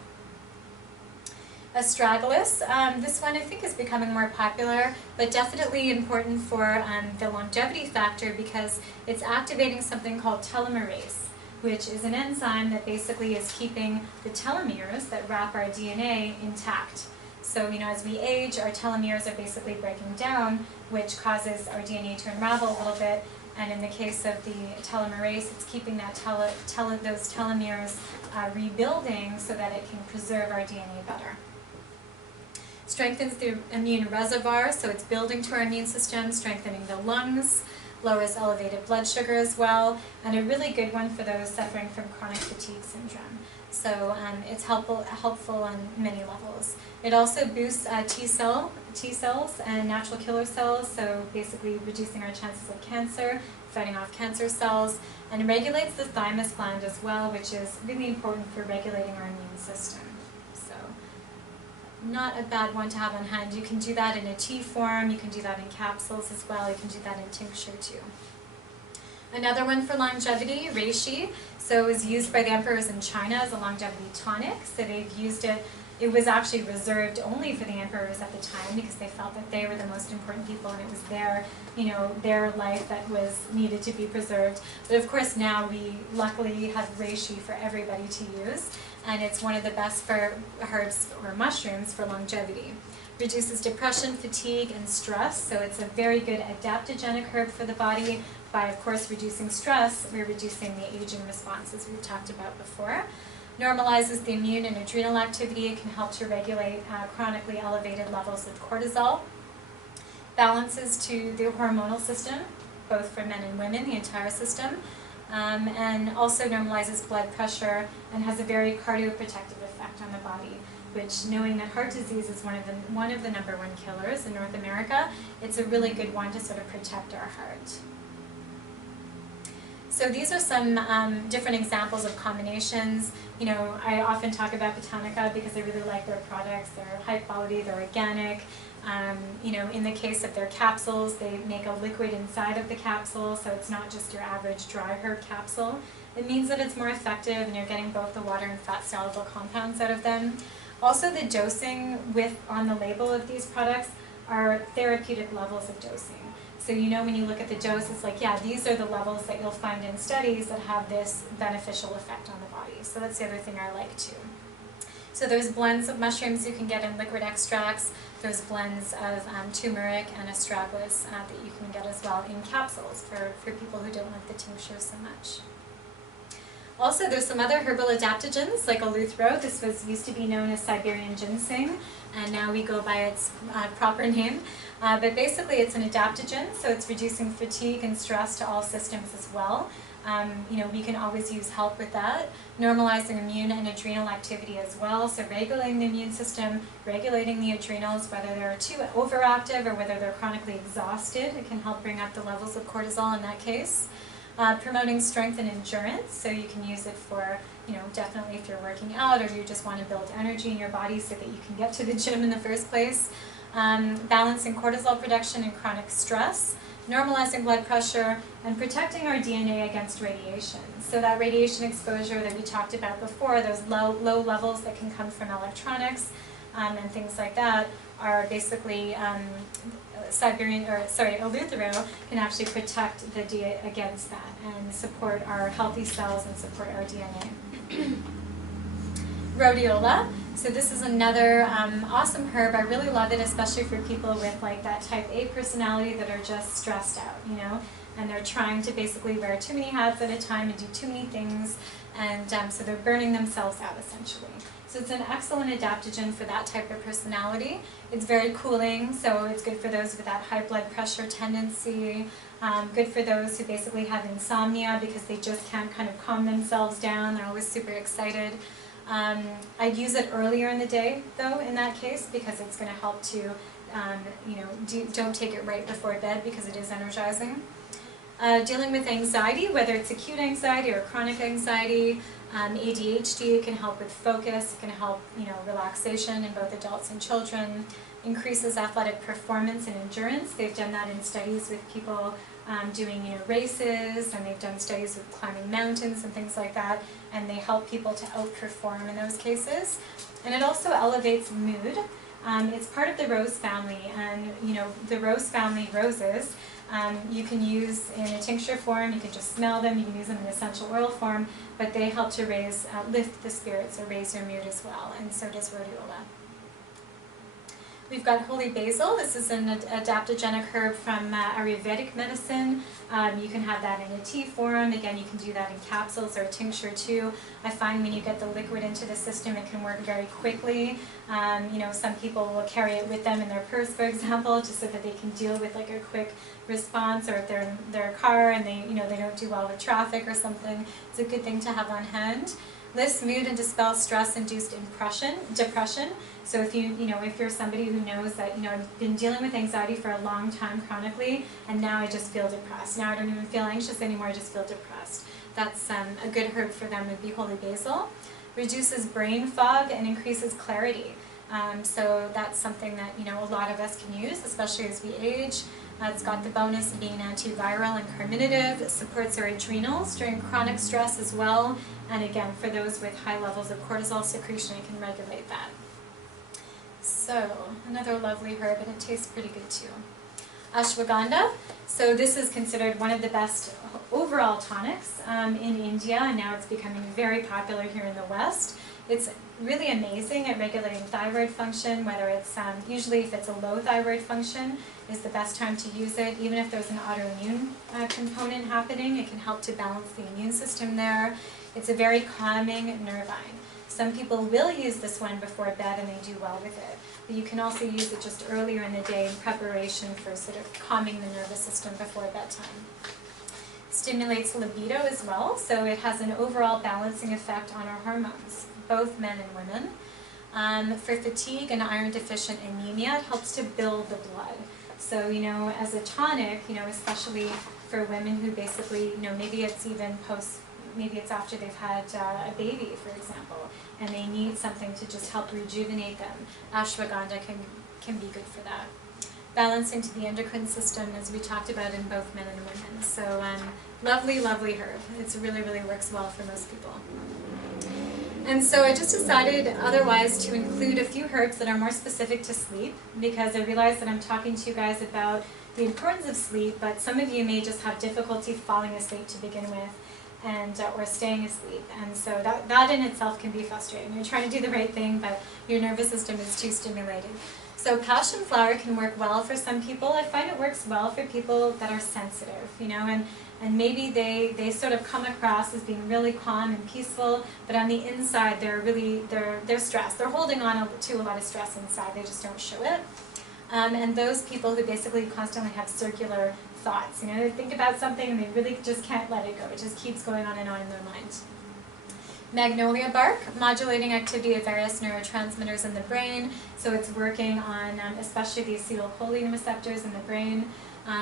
Astragalus, this one I think is becoming more popular, but definitely important for the longevity factor because it's activating something called telomerase, which is an enzyme that basically is keeping the telomeres that wrap our DNA intact. So, you know, as we age, our telomeres are basically breaking down, which causes our DNA to unravel a little bit. And in the case of the telomerase, it's keeping that those telomeres rebuilding so that it can preserve our DNA better. Strengthens the immune reservoir, so it's building to our immune system, strengthening the lungs, lowers elevated blood sugar as well, and a really good one for those suffering from chronic fatigue syndrome. So it's helpful on many levels. It also boosts T cells and natural killer cells, so basically reducing our chances of cancer, fighting off cancer cells, and regulates the thymus gland as well, which is really important for regulating our immune system. So not a bad one to have on hand. You can do that in a tea form, you can do that in capsules as well, you can do that in tincture too. Another one for longevity, reishi. So it was used by the emperors in China as a longevity tonic. So they've used it. It was actually reserved only for the emperors at the time because they felt that they were the most important people and it was their, you know, their life that was needed to be preserved. But of course now we luckily have reishi for everybody to use, and it's one of the best for herbs or mushrooms for longevity. Reduces depression, fatigue, and stress, so it's a very good adaptogenic herb for the body. By, of course, reducing stress, we're reducing the aging responses we've talked about before. Normalizes the immune and adrenal activity. It can help to regulate chronically elevated levels of cortisol. Balances to the hormonal system, both for men and women, the entire system. And also normalizes blood pressure and has a very cardioprotective effect on the body, which, knowing that heart disease is one of the number one killers in North America, it's a really good one to sort of protect our heart. So these are some different examples of combinations. You know, I often talk about Botanica because I really like their products. They're high quality, they're organic. You know, in the case of their capsules, they make a liquid inside of the capsule, so it's not just your average dry herb capsule. It means that it's more effective and you're getting both the water and fat soluble compounds out of them. Also, the dosing on the label of these products are therapeutic levels of dosing. So you know when you look at the dose, it's like, yeah, these are the levels that you'll find in studies that have this beneficial effect on the body. So that's the other thing I like too. So there's blends of mushrooms you can get in liquid extracts. There's blends of turmeric and astragalus that you can get as well in capsules for people who don't like the tincture so much. Also, there's some other herbal adaptogens like eleuthero. This used to be known as Siberian ginseng, and now we go by its proper name. But basically, it's an adaptogen, so it's reducing fatigue and stress to all systems as well. We can always use help with that. Normalizing immune and adrenal activity as well, so regulating the immune system, regulating the adrenals, whether they're too overactive or whether they're chronically exhausted. It can help bring up the levels of cortisol in that case. Promoting strength and endurance, so you can use it for, definitely if you're working out or you just want to build energy in your body so that you can get to the gym in the first place. Balancing cortisol production and chronic stress, normalizing blood pressure, and protecting our DNA against radiation. So that radiation exposure that we talked about before, those low levels that can come from electronics and things like that, are basically eleuthero can actually protect the DNA against that and support our healthy cells and support our DNA. Rhodiola. So this is another awesome herb. I really love it, especially for people with like that type A personality that are just stressed out, and they're trying to basically wear too many hats at a time and do too many things, and so they're burning themselves out essentially. So it's an excellent adaptogen for that type of personality. It's very cooling, so it's good for those with that high blood pressure tendency. Good for those who basically have insomnia because they just can't kind of calm themselves down. They're always super excited. I'd use it earlier in the day, though, in that case, because it's going to help to, don't take it right before bed because it is energizing. Dealing with anxiety, whether it's acute anxiety or chronic anxiety, ADHD can help with focus, it can help, relaxation in both adults and children, increases athletic performance and endurance. They've done that in studies with people doing, races, and they've done studies with climbing mountains and things like that, and they help people to outperform in those cases. And it also elevates mood. It's part of the rose family, and, the rose family roses, you can use in a tincture form, you can just smell them, you can use them in essential oil form, but they help to lift the spirits or raise your mood as well, and so does rhodiola. We've got holy basil. This is an adaptogenic herb from Ayurvedic medicine. You can have that in a tea form. Again, you can do that in capsules or a tincture too. I find when you get the liquid into the system, it can work very quickly. Some people will carry it with them in their purse, for example, just so that they can deal with like a quick response, or if they're in their car and they don't do well with traffic or something. It's a good thing to have on hand. Lifts mood and dispels stress-induced depression. So if you're somebody who knows that, I've been dealing with anxiety for a long time chronically, and now I just feel depressed. Now I don't even feel anxious anymore, I just feel depressed. That's a good herb for them would be holy basil. Reduces brain fog and increases clarity. So that's something that, a lot of us can use, especially as we age. It's got the bonus of being antiviral and carminative. It supports our adrenals during chronic stress as well. And again, for those with high levels of cortisol secretion, it can regulate that. So, another lovely herb, and it tastes pretty good too. Ashwagandha. So this is considered one of the best overall tonics in India, and now it's becoming very popular here in the West. It's really amazing at regulating thyroid function, whether it's, usually if it's a low thyroid function, is the best time to use it. Even if there's an autoimmune component happening, it can help to balance the immune system there. It's a very calming nervine. Some people will use this one before bed and they do well with it. But you can also use it just earlier in the day in preparation for sort of calming the nervous system before bedtime. Stimulates libido as well, so it has an overall balancing effect on our hormones, both men and women. For fatigue and iron deficient anemia, it helps to build the blood. So, as a tonic, especially for women who basically, maybe it's even maybe it's after they've had a baby, for example, and they need something to just help rejuvenate them. Ashwagandha can be good for that. balancing to the endocrine system, as we talked about in both men and women. So lovely, lovely herb. It really, really works well for most people. And so I just decided otherwise to include a few herbs that are more specific to sleep, because I realize that I'm talking to you guys about the importance of sleep, but some of you may just have difficulty falling asleep to begin with, and or staying asleep. And so that in itself can be frustrating. You're trying to do the right thing, but your nervous system is too stimulated. So passion flower can work well for some people. I find it works well for people that are sensitive, you know, and maybe they sort of come across as being really calm and peaceful, but on the inside they're stressed. They're holding on to a lot of stress inside. They just don't show it. And those people who basically constantly have circular thoughts, you know, they think about something and they really just can't let it go. It just keeps going on in their mind. Magnolia bark, modulating activity of various neurotransmitters in the brain, so it's working on especially the acetylcholine receptors in the brain,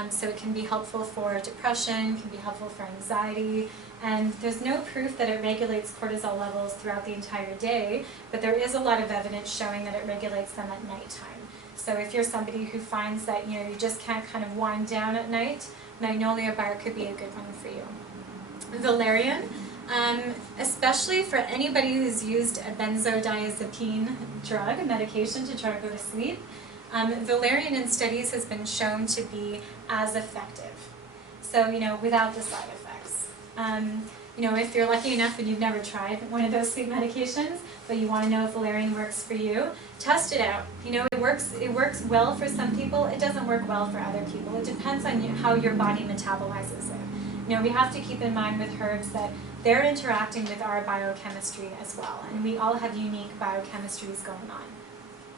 so it can be helpful for depression, can be helpful for anxiety, and there's no proof that it regulates cortisol levels throughout the entire day, but there is a lot of evidence showing that it regulates them at nighttime. So if you're somebody who finds that, you know, you just can't kind of wind down at night, magnolia bark could be a good one for you. Valerian, especially for anybody who's used a benzodiazepine drug, a medication to try to go to sleep, valerian in studies has been shown to be as effective. So, you know, without the side effects. You know, if you're lucky enough and you've never tried one of those sleep medications, but you want to know if valerian works for you, test it out. You know, it works well for some people. It doesn't work well for other people. It depends on how your body metabolizes it. You know, we have to keep in mind with herbs that they're interacting with our biochemistry as well, and we all have unique biochemistries going on.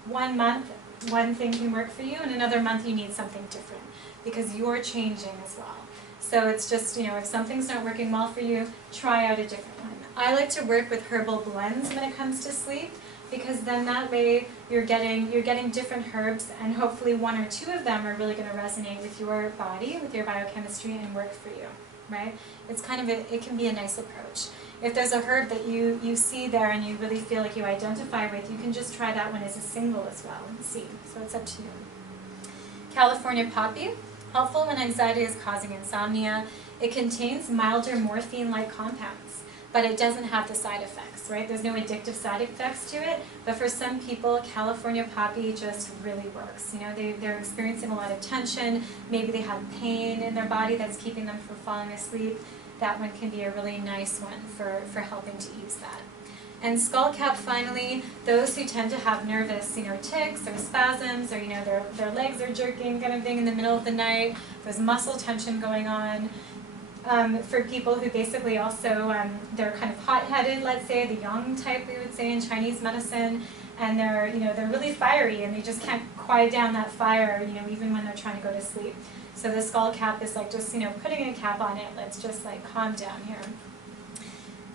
1 month, one thing can work for you, and another month you need something different, because you're changing as well. So it's just, you know, if something's not working well for you, try out a different one. I like to work with herbal blends when it comes to sleep, because then that way you're getting different herbs, and hopefully 1 or 2 of them are really going to resonate with your body, with your biochemistry, and work for you. Right? It's kind of it can be a nice approach. If there's a herb that you see there and you really feel like you identify with, you can just try that one as a single as well and see. So it's up to you. California poppy, helpful when anxiety is causing insomnia. It contains milder morphine-like compounds, but it doesn't have the side effects, right? There's no addictive side effects to it, but for some people, California poppy just really works. You know, they're experiencing a lot of tension, maybe they have pain in their body that's keeping them from falling asleep. That one can be a really nice one for helping to ease that. And skullcap, finally, those who tend to have nervous, you know, tics or spasms, or, you know, their legs are jerking kind of thing in the middle of the night, there's muscle tension going on. For people who basically also, they're kind of hot-headed, let's say, the yang type we would say in Chinese medicine, and they're really fiery and they just can't quiet down that fire, you know, even when they're trying to go to sleep. So the skull cap is like just, you know, putting a cap on it, let's just like calm down here.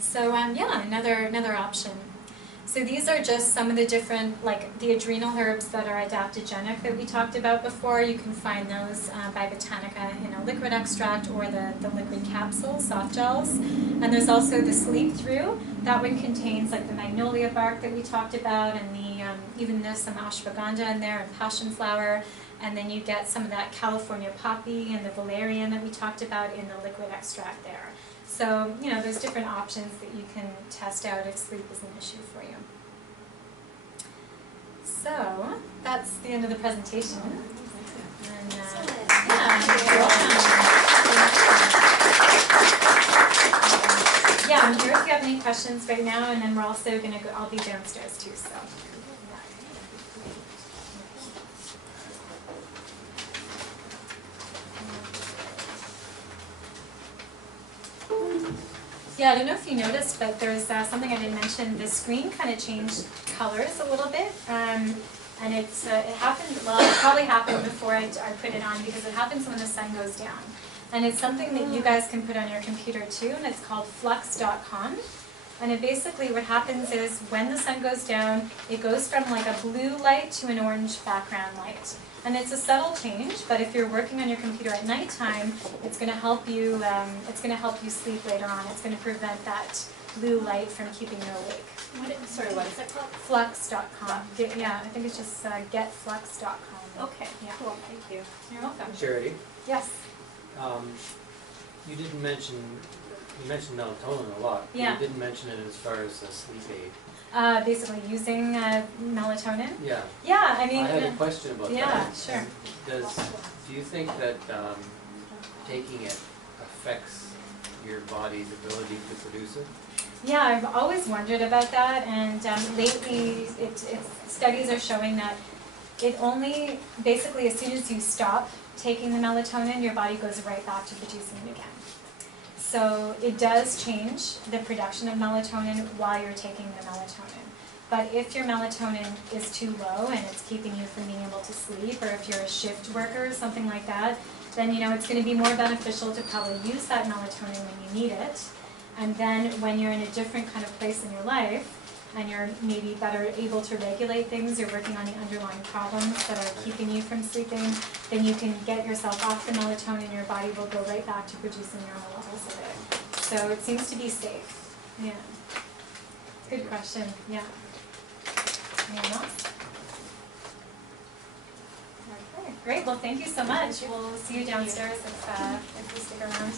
So yeah, another option. So these are just some of the different, like the adrenal herbs that are adaptogenic that we talked about before. You can find those by Botanica in a liquid extract or the liquid capsules, soft gels. And there's also the sleep through. That one contains like the magnolia bark that we talked about, and even there's some ashwagandha in there and passion flower. And then you get some of that California poppy and the valerian that we talked about in the liquid extract there. So, you know, there's different options that you can test out if sleep is an issue for you. So, that's the end of the presentation. And, yeah, I'm here if you have any questions right now, and then we're also going to go, I'll be downstairs too, so. Yeah, I don't know if you noticed, but there's something I didn't mention. The screen kind of changed colors a little bit, and it happened, well, it probably happened before I put it on, because it happens when the sun goes down. And it's something that you guys can put on your computer too, and it's called flux.com. And it basically, what happens is when the sun goes down, it goes from like a blue light to an orange background light. And it's a subtle change, but if you're working on your computer at nighttime, it's going to help you. It's going to help you sleep later on. It's going to prevent that blue light from keeping you awake. Sorry, what is it called? Flux.com. Yeah, I think it's just getflux.com. Okay, Yeah. cool, thank you. You're welcome. Charity, Yes. you didn't mention, you mentioned melatonin a lot. But Yeah. You didn't mention it as far as a sleep aid. Basically using melatonin. Yeah. Yeah, I mean. I had a question about that. Yeah, sure. Do you think that taking it affects your body's ability to produce it? Yeah, I've always wondered about that, and lately studies are showing that it only, basically as soon as you stop taking the melatonin, your body goes right back to producing it again. So it does change the production of melatonin while you're taking the melatonin. But if your melatonin is too low and it's keeping you from being able to sleep, or if you're a shift worker or something like that, then it's going to be more beneficial to probably use that melatonin when you need it. And then when you're in a different kind of place in your life, and you're maybe better able to regulate things, you're working on the underlying problems that are keeping you from sleeping, then you can get yourself off the melatonin, your body will go right back to producing normal levels of it. So it seems to be safe. Yeah. Good question. Yeah. Anyone else? Okay, great. Well, thank you so much. We'll see you downstairs if you stick around.